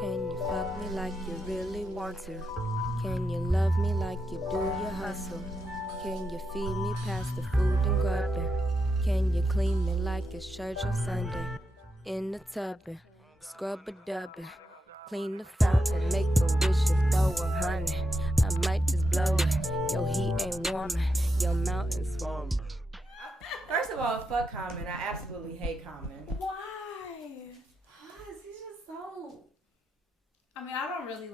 Can you fuck me like you really want to? Can you love me like you do your hustle? Can you feed me past the food and grubbing? Can you clean me like it's church on Sunday? In the tubbing, scrub a dubbing, clean the fountain, make a wish and throw 100. I might just blow it. Your heat ain't warming, your mountain's warm. First of all, fuck Common. I absolutely hate Common. Why? Because he's just so... I mean, I don't really,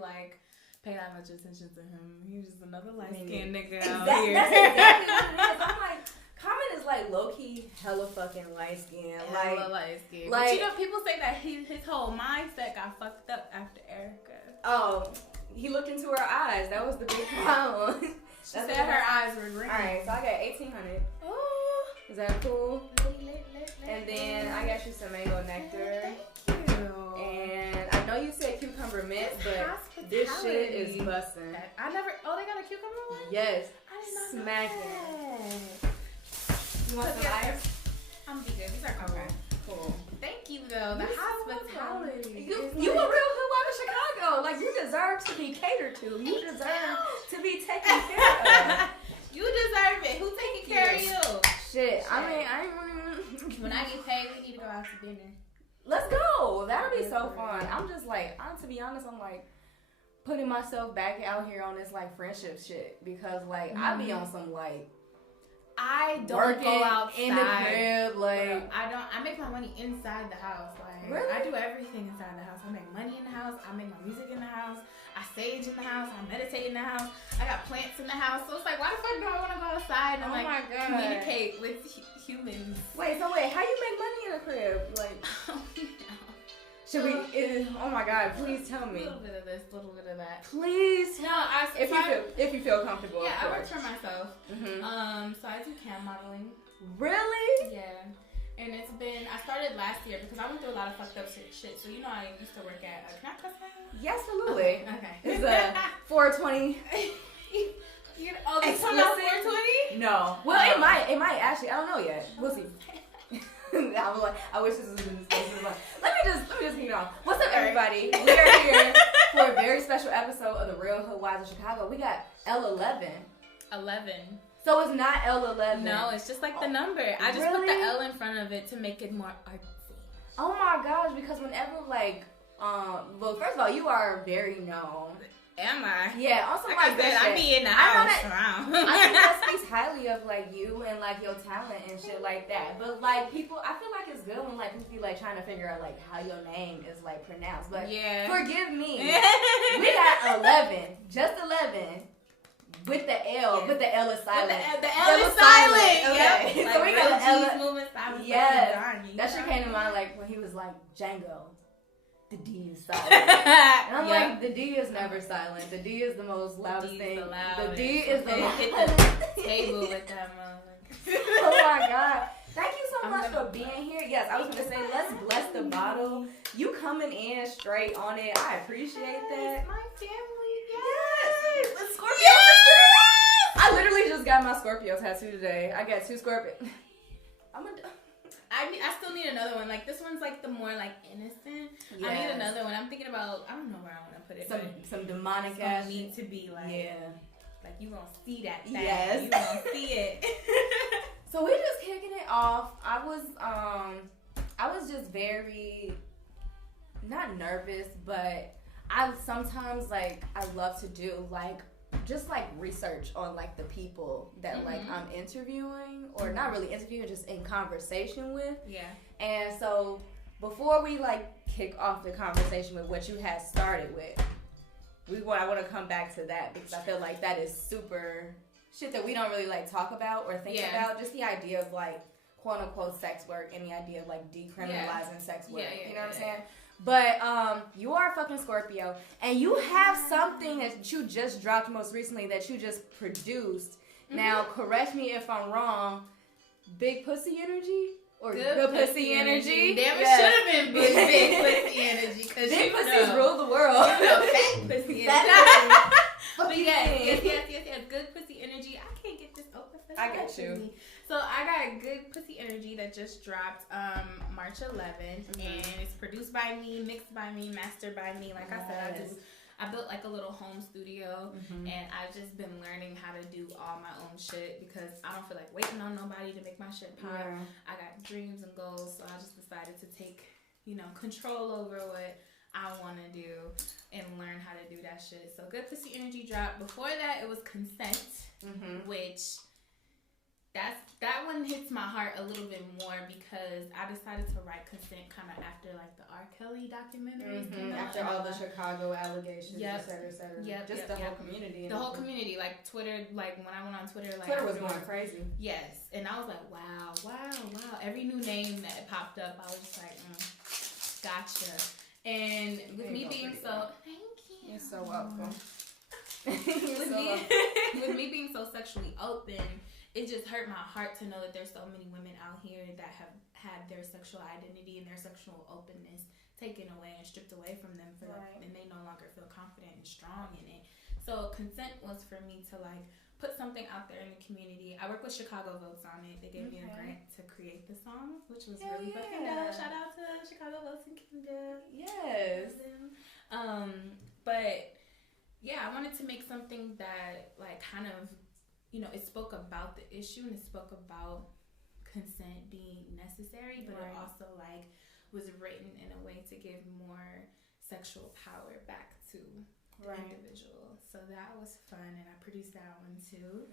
pay that much attention to him. He's just another light-skinned nigga out here. That's exactly what it is. I'm like, Common is, low-key hella fucking light-skinned. Hella light-skinned. Like, but people say that his whole mindset got fucked up after Erica. Oh, he looked into her eyes. That was the big problem. She said her eyes were green. Alright, so I got 1,800. Oh. Is that cool? And then I got you some mango nectar. Thank you. And I know you said cucumber mint, but this shit is bussin'. I never. Oh, they got a cucumber one? Yes. I did not Smacking. know. You want some ice? I'm good. These are cool. Okay. Cool. Thank you, though. The hospitality. You a real hoodwife of Chicago. Like, you deserve to be catered to. You deserve to be taken care of. You deserve it. Who taking care of you? Shit. I mean, I ain't... When I get paid, we need to go out to dinner. Let's go. That'll be so fun. I'm just to be honest, I'm putting myself back out here on this friendship shit because I be on some I don't working go outside in the crib. I make my money inside the house. Really? I do everything inside the house. I make money in the house. I make my music in the house. I sage in the house. I meditate in the house. I got plants in the house. So it's why the fuck do I want to go outside and my God. communicate with humans? Wait, how you make money in the crib? Should we? Oh my God! Please tell me. A little bit of this, a little bit of that. Please. No, if you feel comfortable. Yeah, of I work course. for myself. Mm-hmm. So I do cam modeling. Really? Yeah. And I started last year because I went through a lot of fucked up shit. So I used to work at can I cuss now? Yes, absolutely. Okay. It's a 420. Oh, this one out 420? No. Well, it might actually. I don't know yet. We'll see. I wish this was in this case. Let me just kick it off. What's up, everybody? We are here for a very special episode of the Real Hoodwives of Chicago. We got L11. 11. So it's not L11. No, it's just the number. I just put the L in front of it to make it more artsy. Oh my gosh! Because whenever well, first of all, you are very known. Am I? Yeah. Also, I be in the house around. I think that speaks highly of you and your talent and shit like that. But people, I feel it's good when people be trying to figure out how your name is pronounced. But yeah, forgive me. We got 11, just 11. With the L, yes. but the L is silent. The L is silent. Okay. Yep. So we got an L. Moving silent. Yes. That shit came to mind when he was Django. The D is silent. And I'm the D is never silent. The D is the most loudest thing. The D is the hit the table with that motherfucker. Oh my God. Thank you so much for being here. Yes, I was going to say, let's bless the bottle. You coming in straight on it. I appreciate that. My family, yes. Let's Scorpio. Yes. I literally just got my Scorpio tattoo today. I got 2 Scorpios. I still need another one. This one's the more innocent. Yes. I need another one. I'm thinking about, I don't know where I want to put it. Some demonic ass. Need to be yeah. You gonna see that thing. Yes. You gonna see it. So we're just kicking it off. I was just very, not nervous, but I sometimes I love to do just research on the people that I'm interviewing, or not really interviewing, just in conversation with. Yeah. And so before we kick off the conversation with what you had started with, I want to come back to that because I feel that is super shit that we don't really talk about or think about. Just the idea of quote unquote sex work and the idea of decriminalizing sex work. You know what I'm saying? But you are a fucking Scorpio, and you have something that you just dropped most recently that you just produced. Mm-hmm. Now, correct me if I'm wrong. Big pussy energy or good pussy energy? Damn, it should have been big pussy energy. Big pussies rule the world. Fat pussy energy. But yes, good pussy energy. I can't get this open for I get you. So I got Good Pussy Energy that just dropped March 11th, and it's produced by me, mixed by me, mastered by me. Like I said, I built like a little home studio, and I've just been learning how to do all my own shit because I don't feel like waiting on nobody to make my shit pop. Yeah. I got dreams and goals, so I just decided to take, control over what I want to do and learn how to do that shit. So Good Pussy Energy dropped. Before that, it was Consent, which that one hits my heart a little bit more because I decided to write Consent kind of after like the R. Kelly documentaries. After all the Chicago allegations, et cetera, et cetera. The whole community. The whole community, like Twitter, like when I went on Twitter, like Twitter was going crazy. Yes, and I was like, wow. Every new name that popped up, I was just like, gotcha. And with me being so, thank you. You're so welcome. With me being so sexually open, it just hurt my heart to know that there's so many women out here that have had their sexual identity and their sexual openness taken away and stripped away from them and they no longer feel confident and strong in it. So Consent was for me to like put something out there in the community. I work with Chicago Votes on it. They gave me a grant to create the song, which was really fucking dope. Shout out to Chicago Votes and Canada. Yes. But yeah, I wanted to make something that like kind of, it spoke about the issue and it spoke about consent being necessary, but it also like was written in a way to give more sexual power back to the individual. So that was fun, and I produced that one too.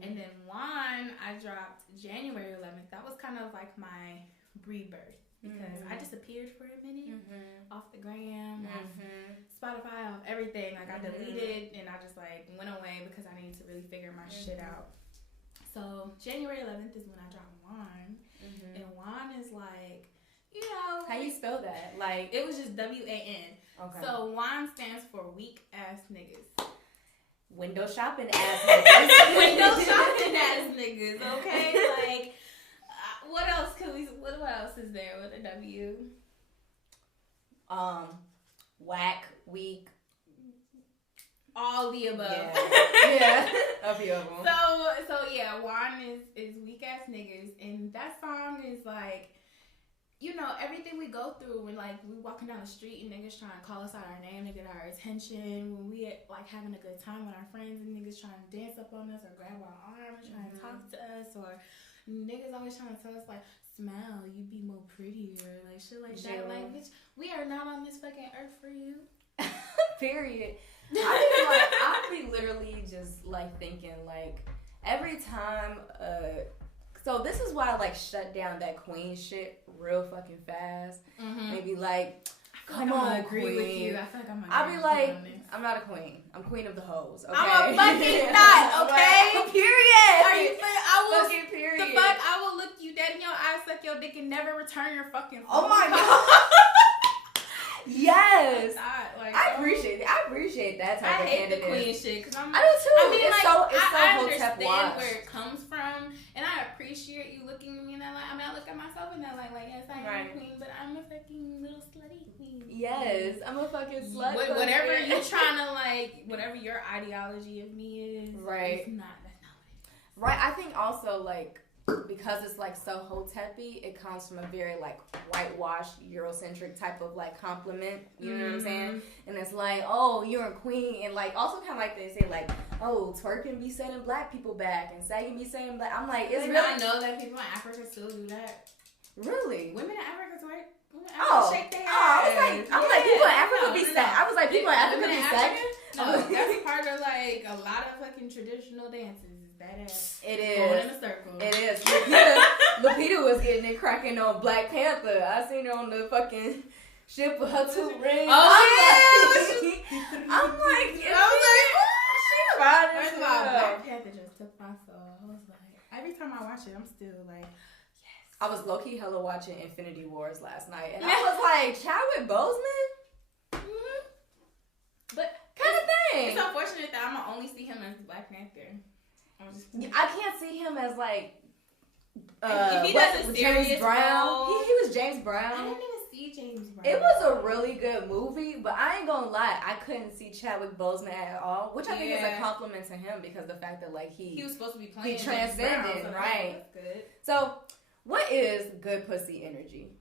And then one I dropped January 11th. That was kind of like my rebirth because I disappeared for a minute off the gram, off Spotify, off everything. Like I deleted and I just like went away because I needed to really figure my shit out. So January 11th is when I dropped Juan, and Juan is like, how you spell that? Like it was just WAN. Okay. So Juan stands for weak ass niggas. Window shopping ass niggas. Window shopping ass niggas. Okay, like what else could we? What else is there with a W? Whack, weak. All the above. Yeah. A few of them. So yeah, Juan is weak ass niggas, and that song is like, everything we go through when like we walking down the street and niggas trying to call us out our name to get our attention, when we like having a good time with our friends and niggas trying to dance up on us or grab our arms trying to talk to us, or niggas always trying to tell us like, smile, you be more prettier, like shit like that. Like, bitch, we are not on this fucking earth for you. Period. I'd be literally just like thinking like every time so this is why I like shut down that queen shit real fucking fast. Maybe like come on, agree queen. With you. I feel like I'll be like, I'm not a queen. I'm queen of the hoes. Okay? I'm a fucking not. Okay. Period. Are you saying I will? Fucking period. The fuck, I will look you dead in your eyes, suck your dick, and never return your fucking phone. Oh my god. Yes. I appreciate that type of hate the queen shit because I do too. I mean, it's like, so I Hotep understand where it comes from, and I appreciate you looking at me in that light. I mean, I look at myself in that light, like, yes, I am a queen, but I'm a fucking little slutty queen. Yes, I'm a fucking slut. Whatever you're trying to like, whatever your ideology of me is, right? That's not what it is. Right. I think also like, because it's like so Hotep-y, it comes from a very like whitewashed Eurocentric type of like compliment, you know what I'm saying? And it's like, oh, you're a queen, and like also kind of like they say like, oh, twerking be setting black people back and sagging be setting black. I'm like, it's really. I know that people in Africa still do that. Really? Women in Africa twerk. Shake their ass. I'm like people in Africa be sagging. I was like people in Africa be sagging. No, that's part of like a lot of fucking traditional dances. It is. Going in a circle. It is. Lupita was getting it cracking on Black Panther. I seen her on the fucking ship with her 2 rings. Oh, I'm like, she fried as First of all, Black Panther just took my soul. I was like, every time I watch it, I'm still like, yes. I was low-key hella watching Infinity Wars last night, and I was like, Chadwick Boseman? But kind of thing. It's unfortunate that I'm gonna only see him as Black Panther. I can't see him as like if he does a serious James Brown. role. He was James Brown. I didn't even see James Brown. It was a really good movie, but I ain't gonna lie, I couldn't see Chadwick Boseman at all, which I think is a compliment to him because the fact that like he was supposed to be playing, he transcended, Brown, so right? That's good. So, what is good pussy energy?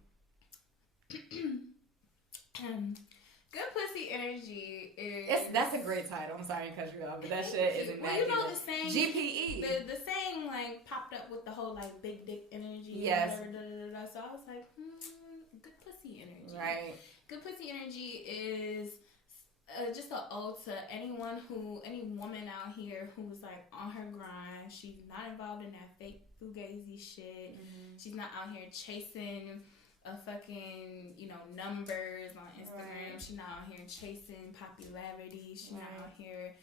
Good pussy energy is... That's a great title. I'm sorry to cut you off, but that shit is well, you know the saying... GPE. The saying, like, popped up with the whole, like, big dick energy. Yes. So I was like, good pussy energy. Right. Good pussy energy is just an ode to any woman out here who's, like, on her grind. She's not involved in that fake fugazi shit. Mm-hmm. She's not out here chasing... a fucking, numbers on Instagram. Right. She's not out here chasing popularity. She's not out here,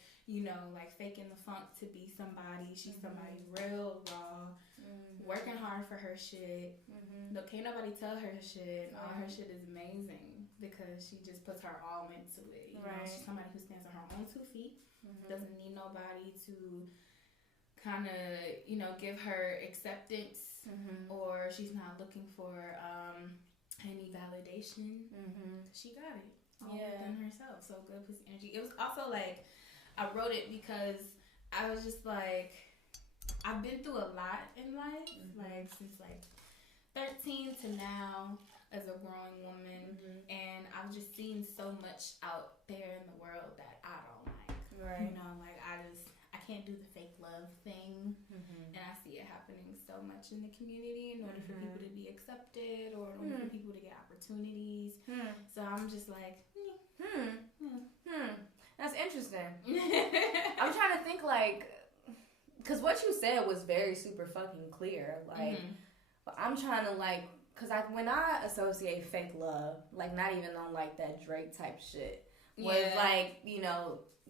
like faking the funk to be somebody. She's somebody real raw, working hard for her shit. Look, can't nobody tell her shit. All her shit is amazing because she just puts her all into it. You know, she's somebody who stands on her own 2 feet, doesn't need nobody to kind of, give her acceptance. Or she's not looking for any validation. She got it all within herself. So good pussy energy. It was also like I wrote it because I was just like I've been through a lot in life, like since like 13 to now as a growing woman, and I've just seen so much out there in the world that I don't like. Right. Like I can't do the fake love thing, and I see it happening so much in the community in order for people to be accepted or in order for people to get opportunities. So I'm just like, That's interesting. I'm trying to think like, because what you said was very super fucking clear. Like, but I'm trying to like, because when I associate fake love, like not even on like that Drake type shit, was like,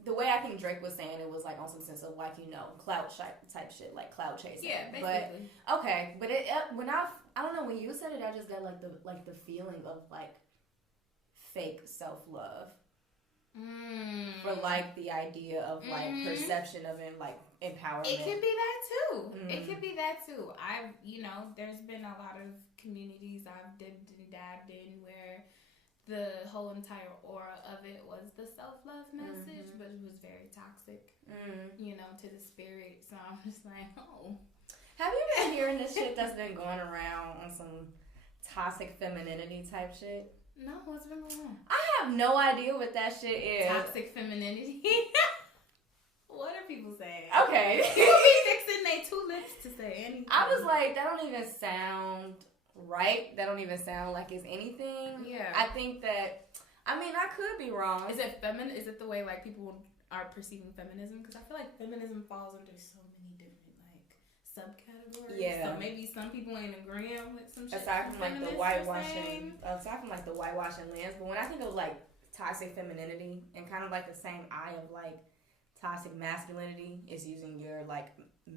the way I think Drake was saying it was like on some sense of like, clout type shit, like clout chasing. Yeah, basically. But okay, but when I don't know, when you said it, I just got like the feeling of like fake self-love. For like the idea of like perception of it, like empowerment. It could be that too. It could be that too. There's been a lot of communities I've dipped and dabbed in where the whole entire aura of it was the self-love message, but it was very toxic, to the spirit. So I'm just like, oh. Have you been hearing this shit that's been going around on some toxic femininity type shit? No, what's been going on? I have no idea what that shit is. Toxic femininity? What are people saying? Okay. People be fixing their 2 lips to say anything. I was like, that don't even sound right. That don't even sound like it's anything. Yeah. I think that, I could be wrong. Is it Is it the way like people are perceiving feminism? Because I feel like feminism falls under so many different like subcategories. Yeah. So maybe some people ain't agreeing with some shit. Aside from like the whitewashing lens, but when I think of like toxic femininity and kind of like the same eye of like toxic masculinity is using your like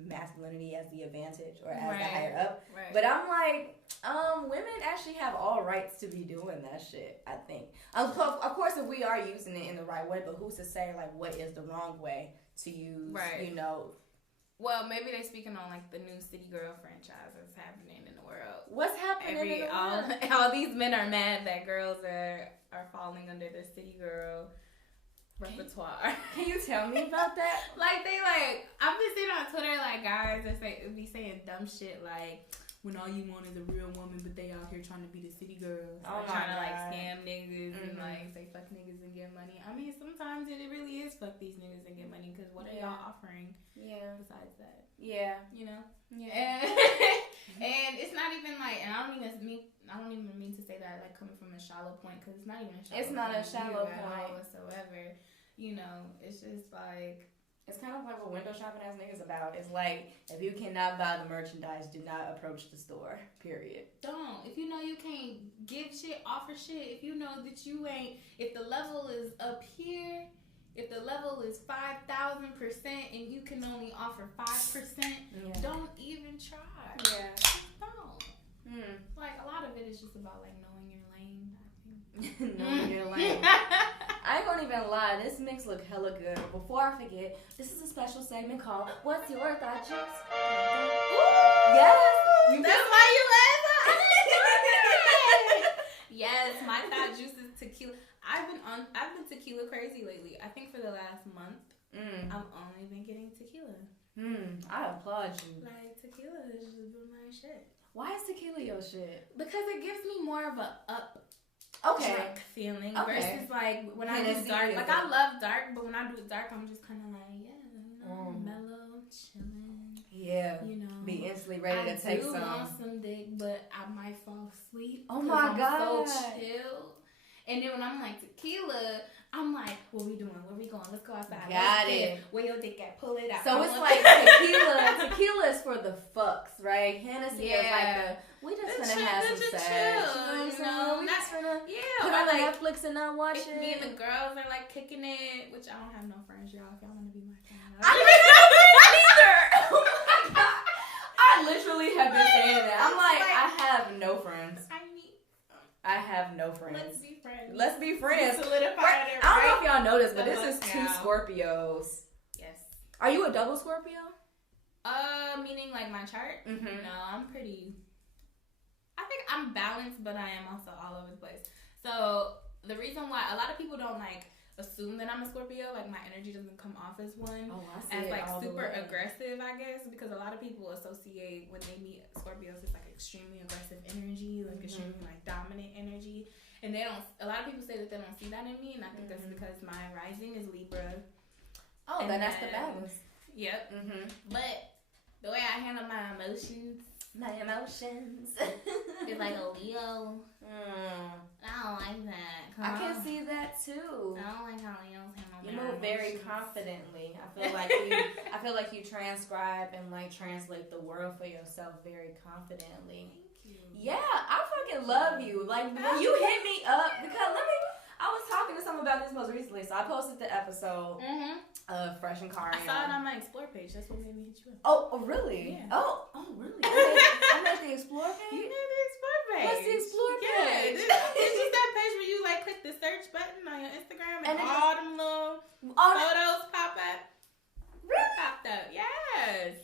masculinity as the advantage or as the higher up. Right. But I'm like, women actually have all rights to be doing that shit, I think. Of course, if we are using it in the right way, but who's to say like what is the wrong way to use, Well, maybe they're speaking on like the new City Girl franchise that's happening in the world. What's happening in the world? All these men are mad that girls are falling under the City Girl repertoire. Can you tell me about that? I've been seeing on Twitter like guys that be saying dumb shit like when all you want is a real woman, but they out here trying to be the city girls, trying to like scam niggas and like say fuck niggas and get money. Sometimes it really is fuck these niggas and get money because what are y'all offering? Yeah. Besides that. Yeah. Yeah. And it's not even like, and I don't even mean to say that like coming from a shallow point because it's not even a shallow point. It's not a shallow point whatsoever. It's just like, it's kind of like what window shopping ass niggas about. It's like, if you cannot buy the merchandise, do not approach the store, period. Don't. If you know you can't give shit, offer shit, if you know that you ain't, if the level is up here, if the level is 5,000% and you can only offer 5%, don't even try. Yeah. Just don't. Like, a lot of it is just about, like, knowing your lane, I think. Knowing your lane. I ain't gonna even lie, this mix look hella good. But before I forget, this is a special segment called What's Your Thought Juice? Yes! That's why you laughed. Yes. Yes, my thought juice is tequila. I've been tequila crazy lately. I think for the last month, I've only been getting tequila. I applaud you. Like, tequila has just been my shit. Why is tequila your shit? Because it gives me more of a drunk feeling versus like when I do dark. Like, I love dark, but when I do it dark, I'm just kind of like, mellow, chilling. Yeah. You know. Be instantly ready to take some. I do want some dick, but I might fall asleep. Oh my God. I'm so chill. And then when I'm like tequila, I'm like, what we doing? Where we going? Let's go outside. Got it. Where your dick at? Pull it out. So it's like tequila. Tequila is for the fucks, right? Hennessy is like we just gonna have some sex. You know, we just gonna put on like Netflix and not watch it. Me and the girls are like kicking it, which I don't have no friends, y'all. If y'all want to be my friend, I don't have friends either. Oh my God. I literally have been saying that. I'm like, I have no friends. I have no friends. Let's be friends. Let's be friends. Solidify it, I don't know if y'all know this, but this is two now. Scorpios. Yes. Are you a double Scorpio? Meaning like my chart? Mm-hmm. No, I'm pretty. I think I'm balanced, but I am also all over the place. So the reason why a lot of people don't like assume that I'm a Scorpio, like my energy doesn't come off as one, as like super aggressive, I guess, because a lot of people associate when they meet Scorpios, it's like extremely aggressive energy, like extremely like dominant energy, and they don't. A lot of people say that they don't see that in me, and I think that's because my rising is Libra. Oh, then that's the balance. Yep. But the way I handle my emotions is like a Leo. I don't like that. I can see that too. I don't like how Leos handle You move very confidently. I feel like you transcribe and like translate the world for yourself very confidently. Thank you. Yeah, I fucking love you. Like when you hit me up, because I was talking to someone about this most recently, so I posted the episode of Fresh and Kari. I saw it on my Explore page. That's what made me hit you up. Oh really? Yeah. Oh, really? I made the Explore page? You made the Explore page. What's the Explore page? It's just that page where you like click the search button on your Instagram and all them little photos pop up. Really? Popped up. Yes.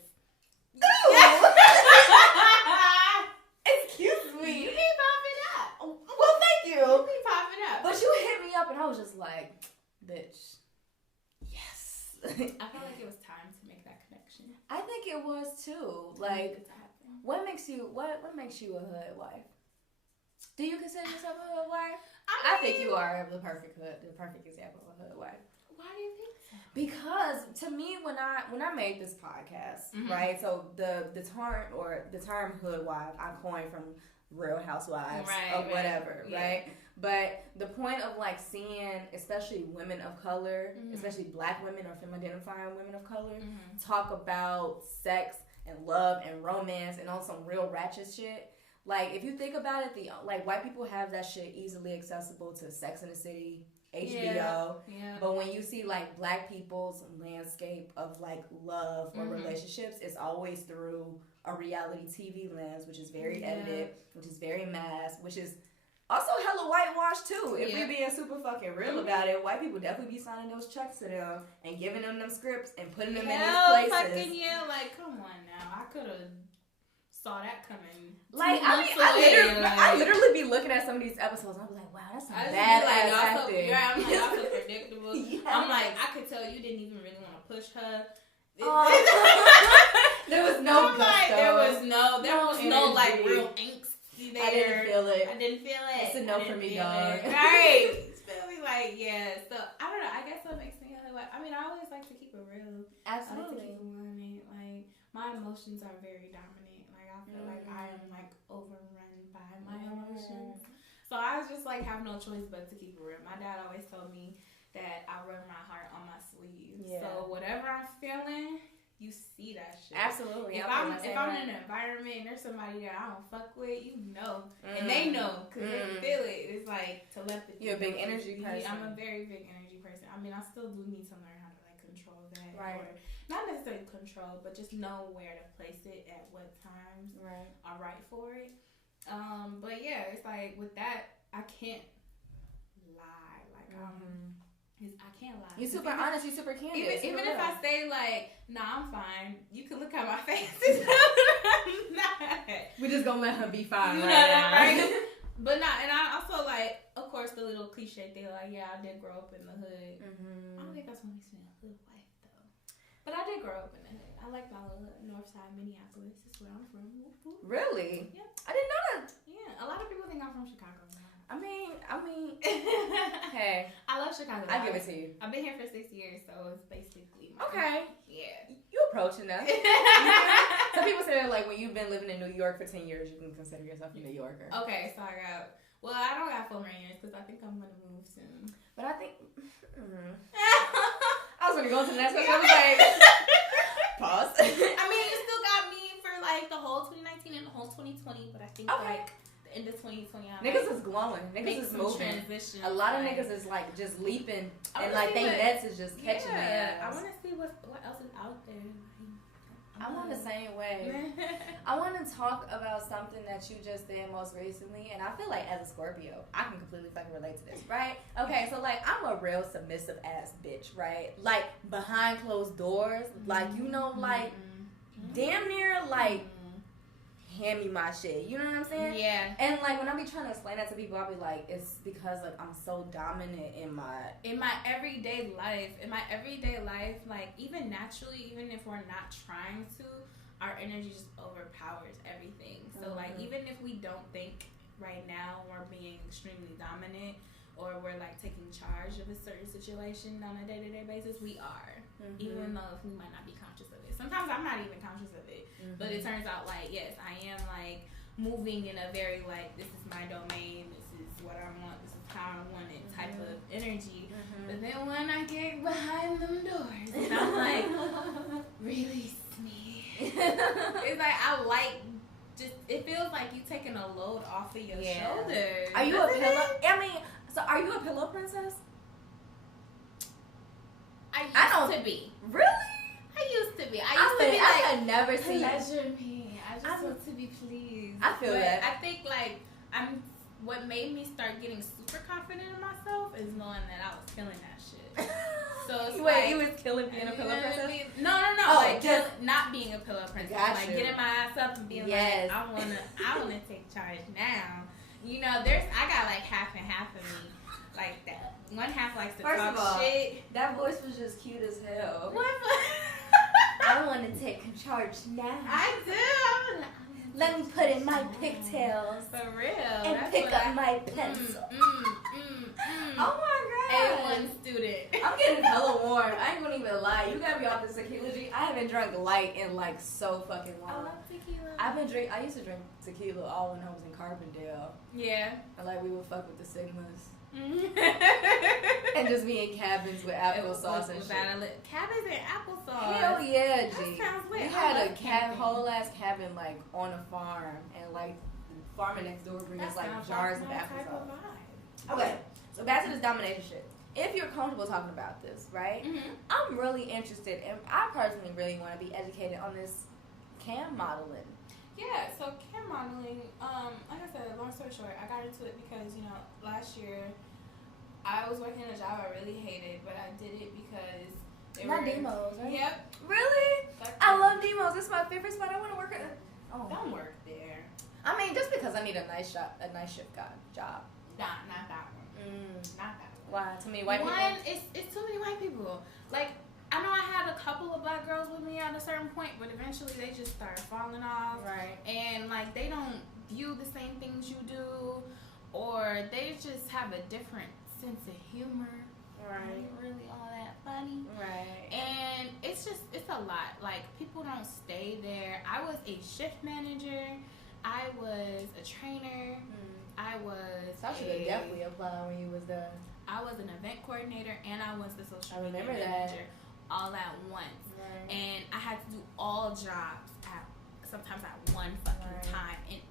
Excuse me. You be popping up. Well, thank you. You be popping up. But you hit me up and I was just like, bitch. Yes. I felt like it was time to make that connection. I think it was too. Like, what makes you a hood wife? Do you consider yourself a hood wife? I think you are the perfect example of a hood wife. Why do you think so? Because to me, when I made this podcast, right? So the term hood wife I coined from Real Housewives or whatever, right? But the point of like seeing, especially women of color, especially black women or femme-identifying women of color, talk about sex and love and romance and on some real ratchet shit. Like, if you think about it, white people have that shit easily accessible to Sex and the City, HBO. Yeah. But when you see, like, black people's landscape of, like, love or relationships, it's always through a reality TV lens, which is very edited, which is very mass, which is also hella whitewashed, too. If we're being super fucking real about it, white people definitely be signing those checks to them and giving them scripts and putting them in these places. Fucking yeah, like, come on now. I could have saw that coming. Like, I literally be looking at some of these episodes and I'm like, wow, that's some badass acting. I'm like, y'all so predictable. I'm like, I could tell you didn't even really want to push her. There was no gusto. There was no like real angst there. I didn't feel it. It's a no for me, dog. Right. It's really like, yeah. So, I don't know. I guess what makes me like, I mean, I always like to keep it real. Absolutely. I like to keep it running. Like, my emotions are very dominant. Like, I feel like I am like overrun by my emotions. So I was just like, have no choice but to keep it real. My dad always told me that I wear my heart on my sleeve. Yeah. So whatever I'm feeling, you see that shit. Absolutely. If I'm in an environment and there's somebody that I don't fuck with, you know, and they know because they feel it. It's like telepathy. You're a big energy person. I'm a very big energy person. I mean, I still do need to learn how to like control that. Right. Or not necessarily control, but just know where to place it at what times are right for it. But yeah, it's like with that, I can't lie. Like I can't lie. You're super honest. You're super candid. Even if I say like, nah, I'm fine. You can look at my face and tell that I'm not. We just gonna let her be fine. You know, right? But not. And I also like the little cliche thing, like, yeah, I did grow up in the hood. Mm-hmm. I don't think that's what makes me a hood wife, though. But I did grow up in the hood. I like my little north side Minneapolis. That's where I'm from. Really? Yeah. I didn't know that. Yeah, a lot of people think I'm from Chicago. I mean, hey. I love Chicago. I give it to you. I've been here for 6 years, so it's basically okay. Yeah. You approaching us. Some people say that, like, when you've been living in New York for 10 years, you can consider yourself a New Yorker. Okay, so I don't got 4 more years because I think I'm going to move soon. But I think, I was going to go to the next question. I was like, pause. I mean, you still got me for, like, the whole 2019 and the whole 2020, but I think, like, the end of 2020, niggas is glowing. Niggas is moving. Transition. A lot of niggas is, like, just leaping, and, like, they nets is just catching their ass. I want to see what else is out there. I'm on the same way. I want to talk about something that you just did most recently, and I feel like as a Scorpio, I can completely fucking relate to this, right? Okay, so like I'm a real submissive ass bitch, right? Like behind closed doors, like you know, like damn near like hand me my shit. You know what I'm saying? Yeah. And like when I be trying to explain that to people, I'll be like, it's because like I'm so dominant in my everyday life. In my everyday life, like even naturally, even if we're not trying to, our energy just overpowers everything. So like even if we don't think right now we're being extremely dominant or we're like taking charge of a certain situation on a day-to-day basis, we are. Even though we might not be conscious of it. Sometimes I'm not even conscious of it. But it turns out like, yes, I am like moving in a very like, this is my domain, this is what I want, this is how I want it type of energy. But then when I get behind them doors, and I'm like, release me. It's like, I like, just, it feels like you taking a load off of your shoulders. Are you a pillow? I mean, so are you a pillow princess? I used to be. Really? I used to be. I used to be like, I never see pleasure me. I just want to be pleased. I feel that. I think like what made me start getting super confident in myself is knowing that I was feeling that shit. So it's wait, you was killing being a pillow princess? No. Oh, like just not being a pillow princess. Gotcha. Like getting my ass up and being like, I wanna take charge now. You know, I got like half and half of me. Like that. One half likes to talk shit. That voice was just cute as hell. What? I want to take charge now. I do. Let me put in my pigtails. For real. And that's pick up my pencil. Oh my god. A1 student. I'm getting hella warm. I ain't gonna even lie. You gotta be off this tequila. I haven't drunk light in like so fucking long. I love tequila. I used to drink tequila all when I was in Carbondale. Yeah. And like we would fuck with the Sigmas. And just be in cabins with applesauce and shit. Cabins and applesauce. Hell yeah, G. That sounds lit. We had a whole ass cabin like on a farm, and like the farmer next door brings us like jars of applesauce. Okay, so back to this domination shit. If you're comfortable talking about this, right? I'm really interested, and I personally really want to be educated on this cam modeling. Yeah, so cam modeling, like I said, long story short, I got into it because, you know, last year I was working a job I really hated, but I did it because Demos, right? Yep. Really? I love Demos. It's my favorite spot. I want to work at. Oh. Don't work there. I mean, just because I need a night shift job. Nah, not that one. Not that one. Why? Too many white people? It's too many white people. Like, I know I had a couple of black girls with me at a certain point, but eventually they just start falling off. Right. And, like, they don't view the same things you do, or they just have a different sense of humor. Right. Ain't really all that funny. Right. And it's a lot. Like, people don't stay there. I was a shift manager. I was a trainer. I was So I should have definitely applied when you was there. I was an event coordinator, and I was the social media remember manager. All at once. Right. And I had to do all jobs sometimes at one fucking time. And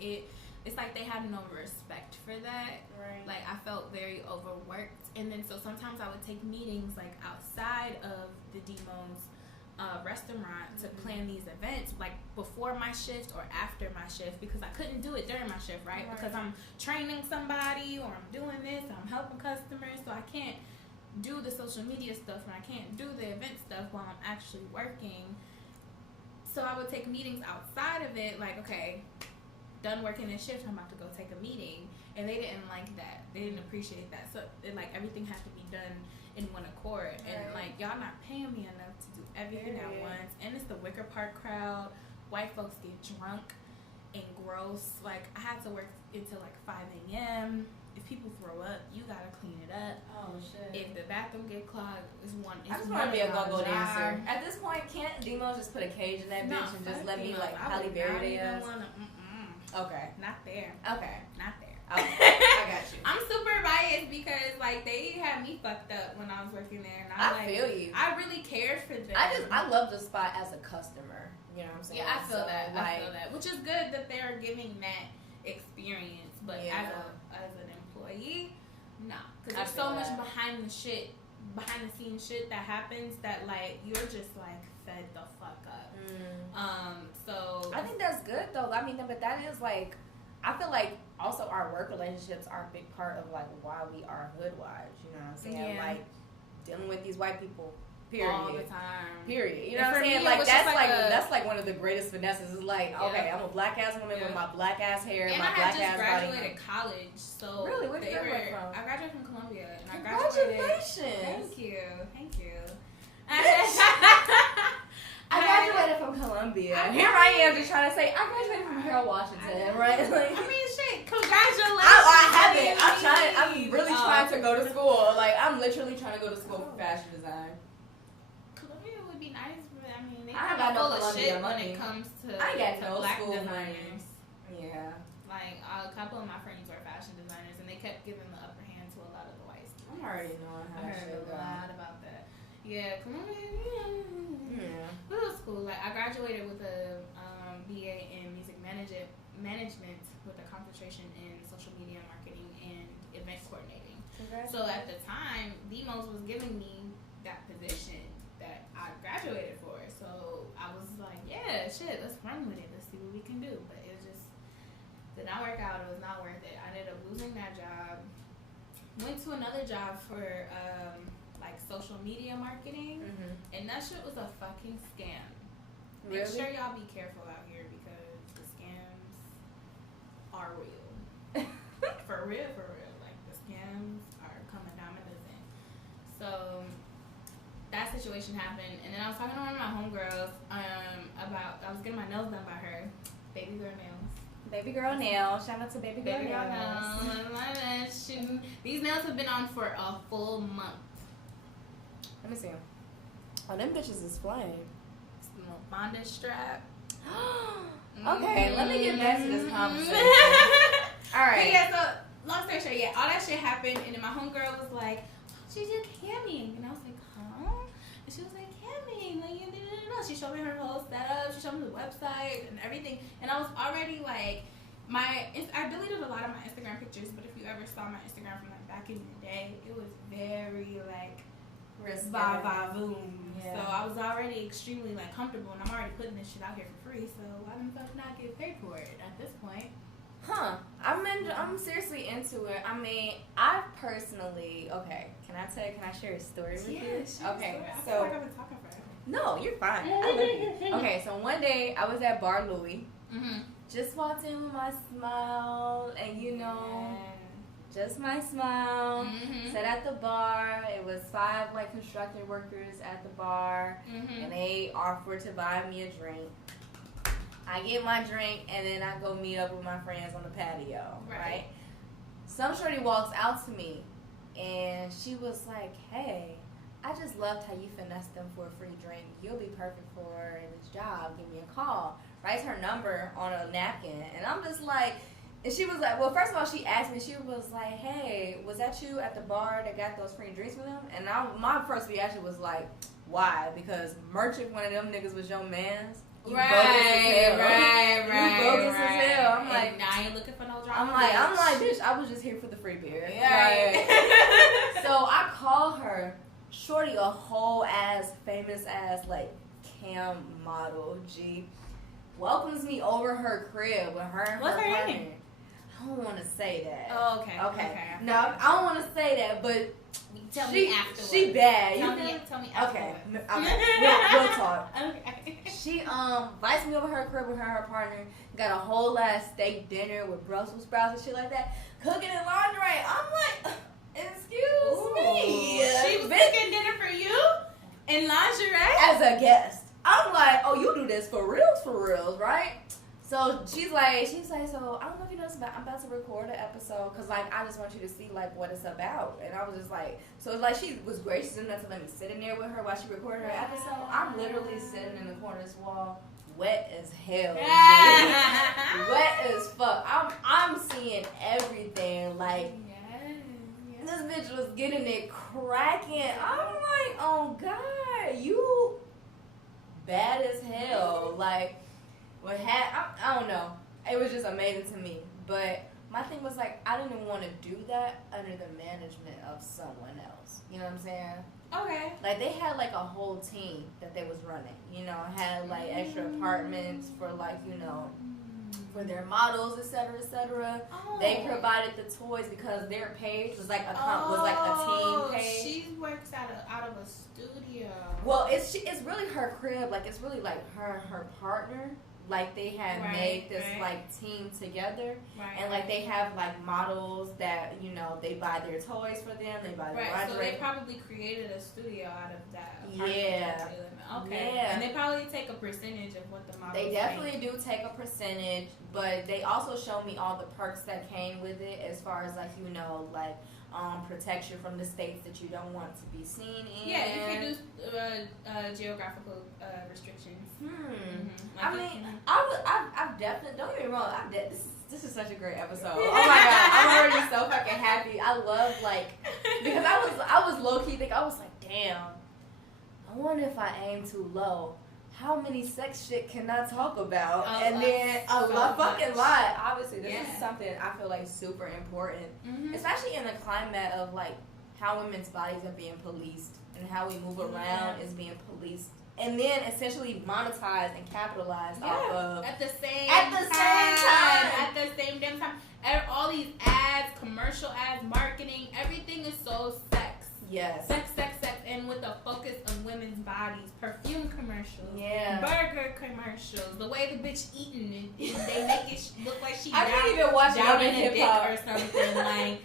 it's like they had no respect for that. Right. Like, I felt very overworked. And then so sometimes I would take meetings like outside of the Demos restaurant to plan these events, like before my shift or after my shift, because I couldn't do it during my shift, right? Because I'm training somebody or I'm doing this, or I'm helping customers, so I can't do the social media stuff and I can't do the event stuff while I'm actually working. So I would take meetings outside of it, like, okay, done working a shift, I'm about to go take a meeting. And they didn't like that. They didn't appreciate that. So, like, everything had to be done in one accord. And, like, y'all not paying me enough to do everything at once. And it's the Wicker Park crowd. White folks get drunk and gross. Like, I had to work until, like, 5 a.m. If people throw up, you gotta clean it up. Oh, shit. If the bathroom get clogged, I just want to be a go-go dancer. At this point, can't Demos just put a cage in that bitch and just let me, like, Halle Berry their ass? Okay. Not there. Okay. Not there. Okay. I got you. I'm super biased because, like, they had me fucked up when I was working there. And I feel you. I really cared for them. I love the spot as a customer. You know what I'm saying? Yeah, I feel that. Like, I feel that. Which is good that they're giving that experience. But as an employee, no. Because there's so much behind the scenes shit that happens that, like, you're just, like, fed the fuck up. So I think that's good, though. I mean, but that is, like, I feel like also our work relationships are a big part of, like, why we are hoodwives. You know what I'm saying? Yeah. Like, dealing with these white people. Period. All the time. Period. You know what I'm saying? Like, that's like one of the greatest finesses. Is like, okay, I'm a black ass woman with my black ass hair, and my black ass body. And I had just graduated college, so really, where did you graduate from? I graduated from Columbia, and Congratulations! Thank you. I graduated from Columbia. Here I am just trying to say I graduated from Harold Washington, right? Like, I mean, shit. Congratulations. I haven't. I'm really trying to go to school. Like, I'm literally trying to go to school for fashion design. Columbia would be nice, but I mean, they I got full of shit when it comes to black designers. Yeah. Like, a couple of my friends were fashion designers, and they kept giving the upper hand to a lot of the white students. I'm already knowing how I heard a lot about that. Yeah, Columbia. Yeah. It was cool. Like, I graduated with a BA in music management with a concentration in social media marketing and event coordinating. So at the time, Demos was giving me that position that I graduated for. So I was like, yeah, shit, let's run with it. Let's see what we can do. But it just did not work out. It was not worth it. I ended up losing that job. Went to another job for like social media marketing, and that shit was a fucking scam. Make sure y'all be careful out here because the scams are real. For real. Like, the scams are coming down a dozen. So that situation happened, and then I was talking to one of my homegirls about I was getting my nails done by her, baby girl nails. Baby girl nails. Shout out to baby girl nails. These nails have been on for a full month. Let me see them. Oh, them bitches is flame. Bondage strap. Okay, let me get back to this conversation. Alright. Yeah, so, long story short, yeah, all that shit happened, and then my homegirl was like, she did camming. And I was like, huh? And she was like, camming. Like, she showed me her whole setup. She showed me the website and everything. And I was already like, I deleted a lot of my Instagram pictures, but if you ever saw my Instagram from like back in the day, it was very like, boom. Yeah. So I was already extremely like comfortable, and I'm already putting this shit out here for free. So why the fuck not get paid for it at this point? I'm seriously into it. I mean, I personally, okay. Can I share a story with you? Okay, so. I feel like I've been talking forever. No, you're fine. I love you. Okay, so one day I was at Bar Louie. Just walked in with my smile, and just my smile. Sat at the bar. It was 5 like construction workers at the bar, and they offered to buy me a drink. I get my drink, and then I go meet up with my friends on the patio. Right? Some shorty walks out to me, and she was like, "Hey, I just loved how you finessed them for a free drink. You'll be perfect for this job. Give me a call." Writes her number on a napkin, and I'm just like. And she was like, well, first of all, she asked me, she was like, hey, was that you at the bar that got those free drinks for them? And my first reaction was like, why? Because merch if one of them niggas was your man's. You bogus as hell. I'm like, I ain't looking for no drama. I'm like, bitch, I was just here for the free beer. So I call her, shorty, a whole ass, famous ass, like, cam model, G. Welcomes me over her crib with her and What's her partner. name? I don't want to say that. Oh, okay. Okay. No, I don't want to say that, but tell me afterwards. She bad. Tell me afterwards. Okay. We'll talk. Okay. She invites me over her crib with her partner. Got a whole ass steak dinner with Brussels sprouts and shit like that. Cooking in lingerie. I'm like, excuse me. She was cooking dinner for you in lingerie as a guest. I'm like, oh, you do this for reals, right? So she's like, so I don't know if you know this, but I'm about to record an episode because like I just want you to see like what it's about. And I was just like, so it's like she was gracious enough to let me sit in there with her while she recorded her episode. I'm literally sitting in the corner of this wall, wet as hell, wet as fuck. I'm seeing everything. Like this bitch was getting it cracking. I'm like, oh God, you bad as hell. Like. I don't know. It was just amazing to me. But my thing was like, I didn't want to do that under the management of someone else. You know what I'm saying? Okay. Like they had like a whole team that they was running. You know, had like extra apartments for like, you know, for their models, etc., etc. Oh. They provided the toys because their page was like a team page. She works out of a studio. Well, it's really her crib. Like it's really like her and her partner. Like they had made this like team together, and like they have like models that you know they buy their toys for them. They buy their lingerie. So they probably created a studio out of that. Yeah. Okay. Yeah. And they probably take a percentage of what the models. They definitely do take a percentage, but they also show me all the perks that came with it, as far as like you know like. Protection from the states that you don't want to be seen in. Yeah, you can do geographical restrictions. Like I mean, I've definitely, don't get me wrong, this is such a great episode. Oh my God, I'm already so fucking happy. I love like, because I was low key thinking, I was like, damn, I wonder if I aim too low. How many sex shit can I talk about? And then a fucking lot. Obviously, this is something I feel like super important, especially in the climate of like how women's bodies are being policed and how we move around is being policed, and then essentially monetized and capitalized off of at the same damn time. All these ads, commercial ads, marketing, everything is so sex. Yes. Sex, and with a focus on women's bodies. Perfume commercials. Yeah. Burger commercials. The way the bitch eating it, they make it look like she I can't even watch down in hip a dick hop or something. Like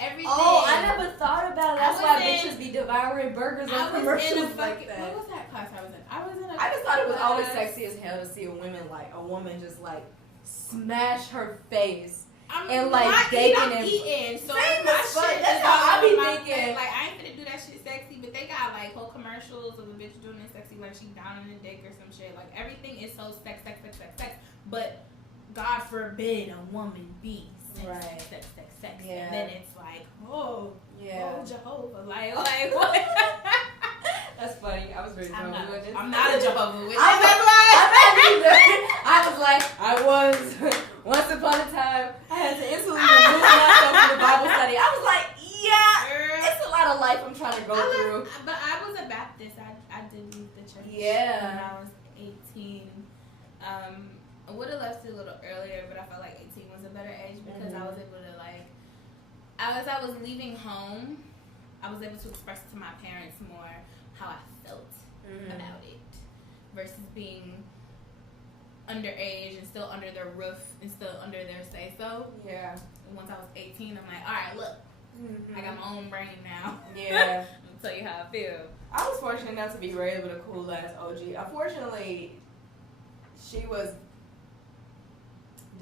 everything. Oh, I never thought about it. That's why bitches be devouring burgers on commercials like that. What was that class I was in? I just thought it was always sexy as hell to see a woman just like smash her face. And like baking and eating, so same my as fuck. shit That's is how I be my thinking. face. Like I ain't gonna do that shit sexy, but they got like whole commercials of a bitch doing it sexy, like she down in the dick or some shit. Like everything is so sex. But God forbid a woman be sex. Yeah. And then it's like, oh Jehovah, like what? That's funny. I was very I'm not a Jehovah Witness. I was once upon a time. I had to instantly remove myself from the Bible study. I was like, it's a lot of life I'm trying to go through. But I was a Baptist. I did leave the church. Yeah. When I was 18. I would have left it a little earlier, but I felt like 18 was a better age because I was able to as I was leaving home, I was able to express to my parents more how I felt about it versus being underage and still under their roof and still under their say-so. Yeah. And once I was 18, I'm like, all right, look, I got my own brain now. Yeah. I'll tell you how I feel. I was fortunate enough to be raised with a cool ass OG. Unfortunately, she was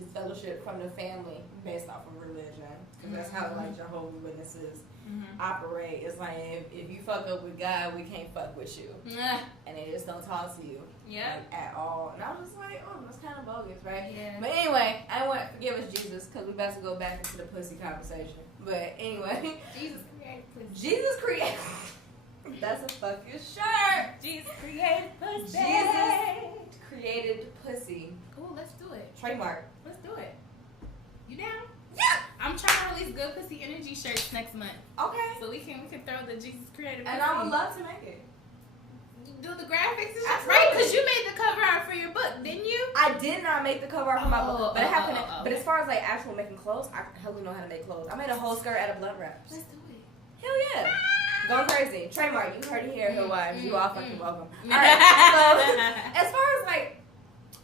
disfellowshipped from the family based off of religion. Because that's how like Jehovah's Witnesses operate. It's like if you fuck up with God, we can't fuck with you. And they just don't talk to you at all. And I was just like, oh, that's kind of bogus, right? Yeah. But anyway, I want to forgive us Jesus because we're about to go back into the pussy conversation. But anyway. Jesus created pussy. Jesus created. That's a fucking shirt. Jesus created pussy. Jesus created pussy. Cool, let's do it. Trademark. Let's do it. You down? Yeah. I'm trying to release good pussy energy shirts next month. Okay. So we can throw the Jesus created pussy. And I would love to make it. do the graphics and stuff, right? Because you made the cover art for your book, didn't you? I did not make the cover art for my book, but it happened. But as far as like actual making clothes, I hella know how to make clothes. I made a whole skirt out of blunt wraps. Let's do it. Hell yeah. Going crazy. Trademark. You heard it here, Hoodwives. You all fucking welcome. Alright, so as far as like